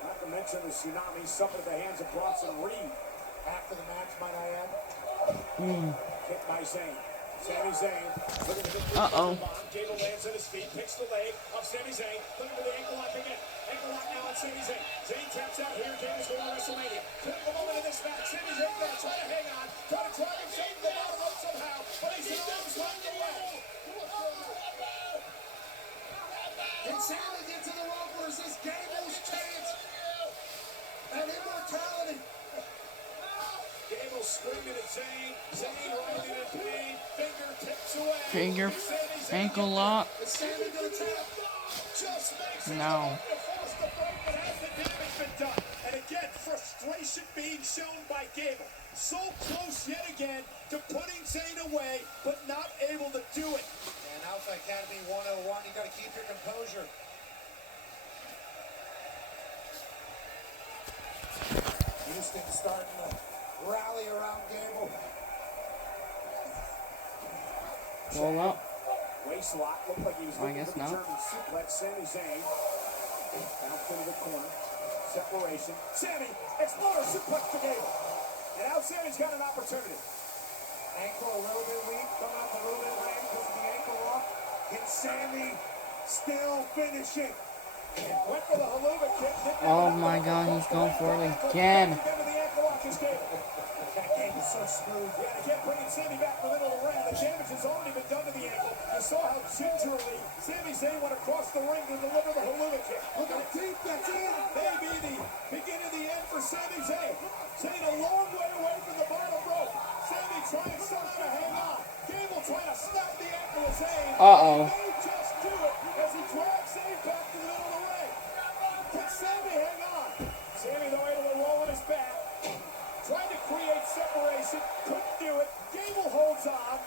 Not to mention the tsunami suffered at the hands of Bronson Reed. After the match, might I add. Hit by Zayn. Sami Zayn looking to get the Uh-oh. Gable lands at his feet, picks the leg of Sami Zayn, looking for the ankle lock again. Ankle lock now on Sami Zayn. Zayn taps out here. Gable's going to WrestleMania. Critical moment in this match. Sami Zayn going to try to hang on, try to drive himself to the bottom rope somehow, but he's an arm's length away. Can Sami get to the rope, or is this Gable's chance at immortality? Gable screaming at Zayn. Zayn writhing in pain. Fingertips away. Finger, ankle lock. Is Sami gonna tap? Just makes it No. to force the break, but has the damage been done? And again, frustration being shown by Gable. So close yet again to putting Zayn away, but not able to do it. And Alpha Academy 101, you gotta keep your composure. Houston starting to rally around Gable. Roll up. Waist lock looked like he was looking for the German suplex. Sami Zayn bounced into the corner. Separation. Sami, exploder suplex to Gable. And now Sami's got an opportunity. Ankle a little bit weak, coming up a little bit lame because of the ankle lock. Can Sami still finish it? Went for the haluva kick. Oh my god, he's going for it again. So smooth. Yeah, they can't bring Sammy back from the middle of the ring. The damage has already been done to the ankle. You saw how gingerly Sami Zayn went across the ring to deliver the haluva kick. Look how deep that's in. Maybe the beginning of the end for Sami Zayn. Zayn a long way away from the bottom rope. Sami trying somehow to hang on. Gable trying to snap the ankle of Zayn. Uh-oh. He may just do it as he drags Zayn back to the middle of the ring. Can Sami hang on? Sami, though, able to roll on his back. Tried to create separation, couldn't do it. Gable holds on.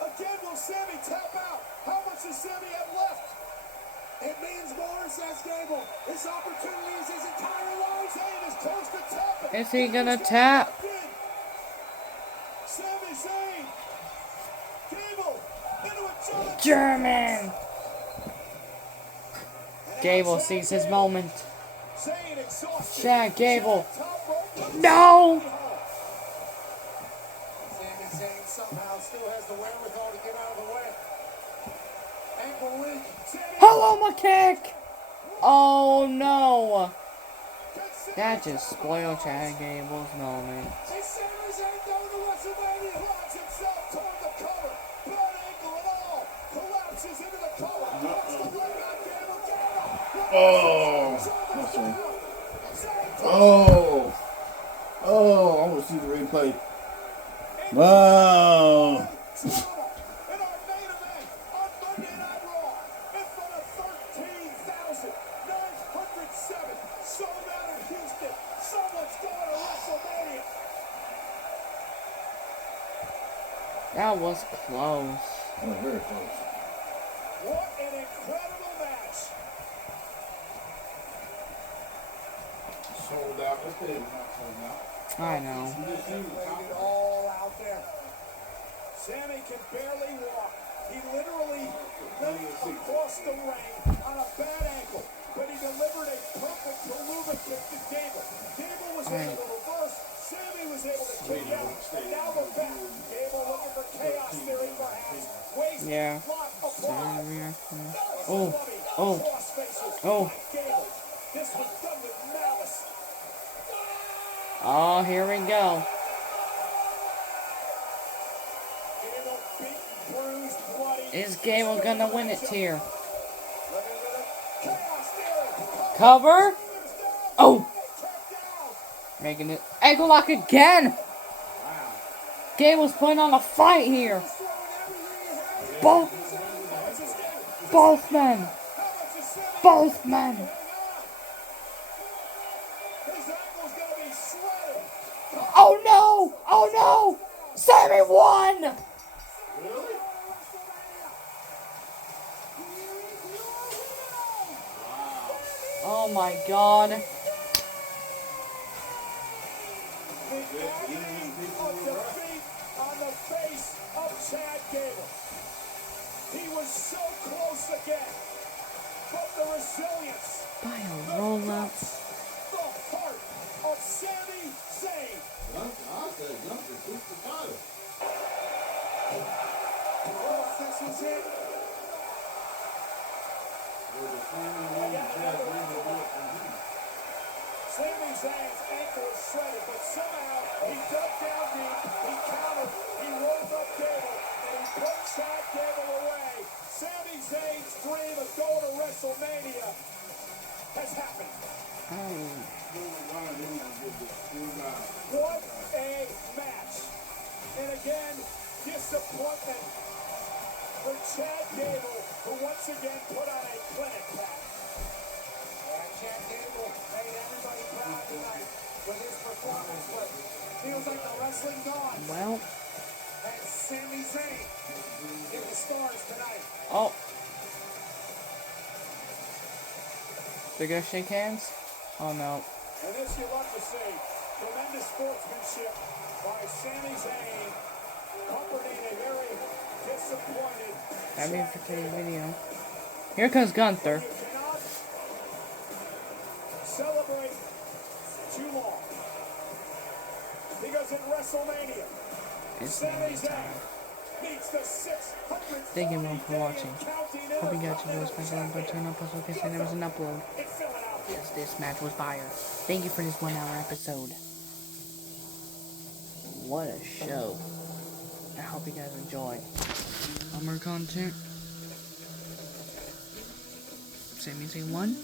Again, will Sami tap out? How much does Sami have left? It means more, says Gable. This opportunity is his entire life. Zayn is close to tapping. Is he gonna tap? Sami Zayn. Gable into a German. Gable sees his moment. Zayn exhausted. Chad Gable. No! Sami Zayn somehow still has the wherewithal to get out of the way. Ankle weak. Hello, my kick! Oh no! That just spoiled Chad Gable's moment. Sami Zayn going to WrestleMania. Locks himself toward the cover. Blood ankle and all. Collapses into the cover. Puts the leg on Gable. Oh! Oh! Oh! I want to see the replay. Wow! That was close. That was very close. What an incredible match. Sold out. Let's say it's not sold out. I know. All out there. Sami can barely walk. He literally limped across the ring on a bad ankle, but he delivered a perfect haluva kick to Gable. Gable was able to reverse. Sami was able to kick out. And now we're back. Gable looking for chaos theory, perhaps. Waist, Yeah. block, apply. Oh. Oh. Oh. Gable. This was done with malice. Oh, here we go. Is Gable gonna win it here? Cover? Oh! Making it. Ankle lock again! Gable's putting on a fight here. Both men. Both men. Oh no! Oh no! Sami won! Oh my god. The agony of defeat on the face of Chad Gable. He was so close again. But the resilience, By a roll up. the heart of Sami Zayn. This was it. Sami Zayn's ankle is shredded, but somehow he dug down deep, he countered, he rolled up Gable, and he put Chad Gable away. Sami Zayn's dream of going to WrestleMania has happened. What a match. And again, disappointment for Chad Gable, who once again put on a clinic pack. Chad Gable made everybody proud tonight with his performance, but feels like the wrestling gone. Well. And Sami Zayn in the stars tonight. Oh. They're gonna shake hands? Oh no. And this you love to see. Tremendous sportsmanship by Sami Zayn, comforting a very disappointed. That means for today's video. Here comes Gunther. Celebrate too long. Because in WrestleMania, It's Sami Zayn Thank you all for watching. Hope you guys enjoyed this special episode. Turn up also because there was an upload. Yes, this match was fire. Thank you for this 1 hour episode. What a show. I hope you guys enjoy. More content. Sammy say 1.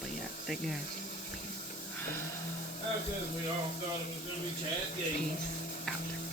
But yeah, thank you guys. I said we all thought it was going to be Chad Gable. Peace out.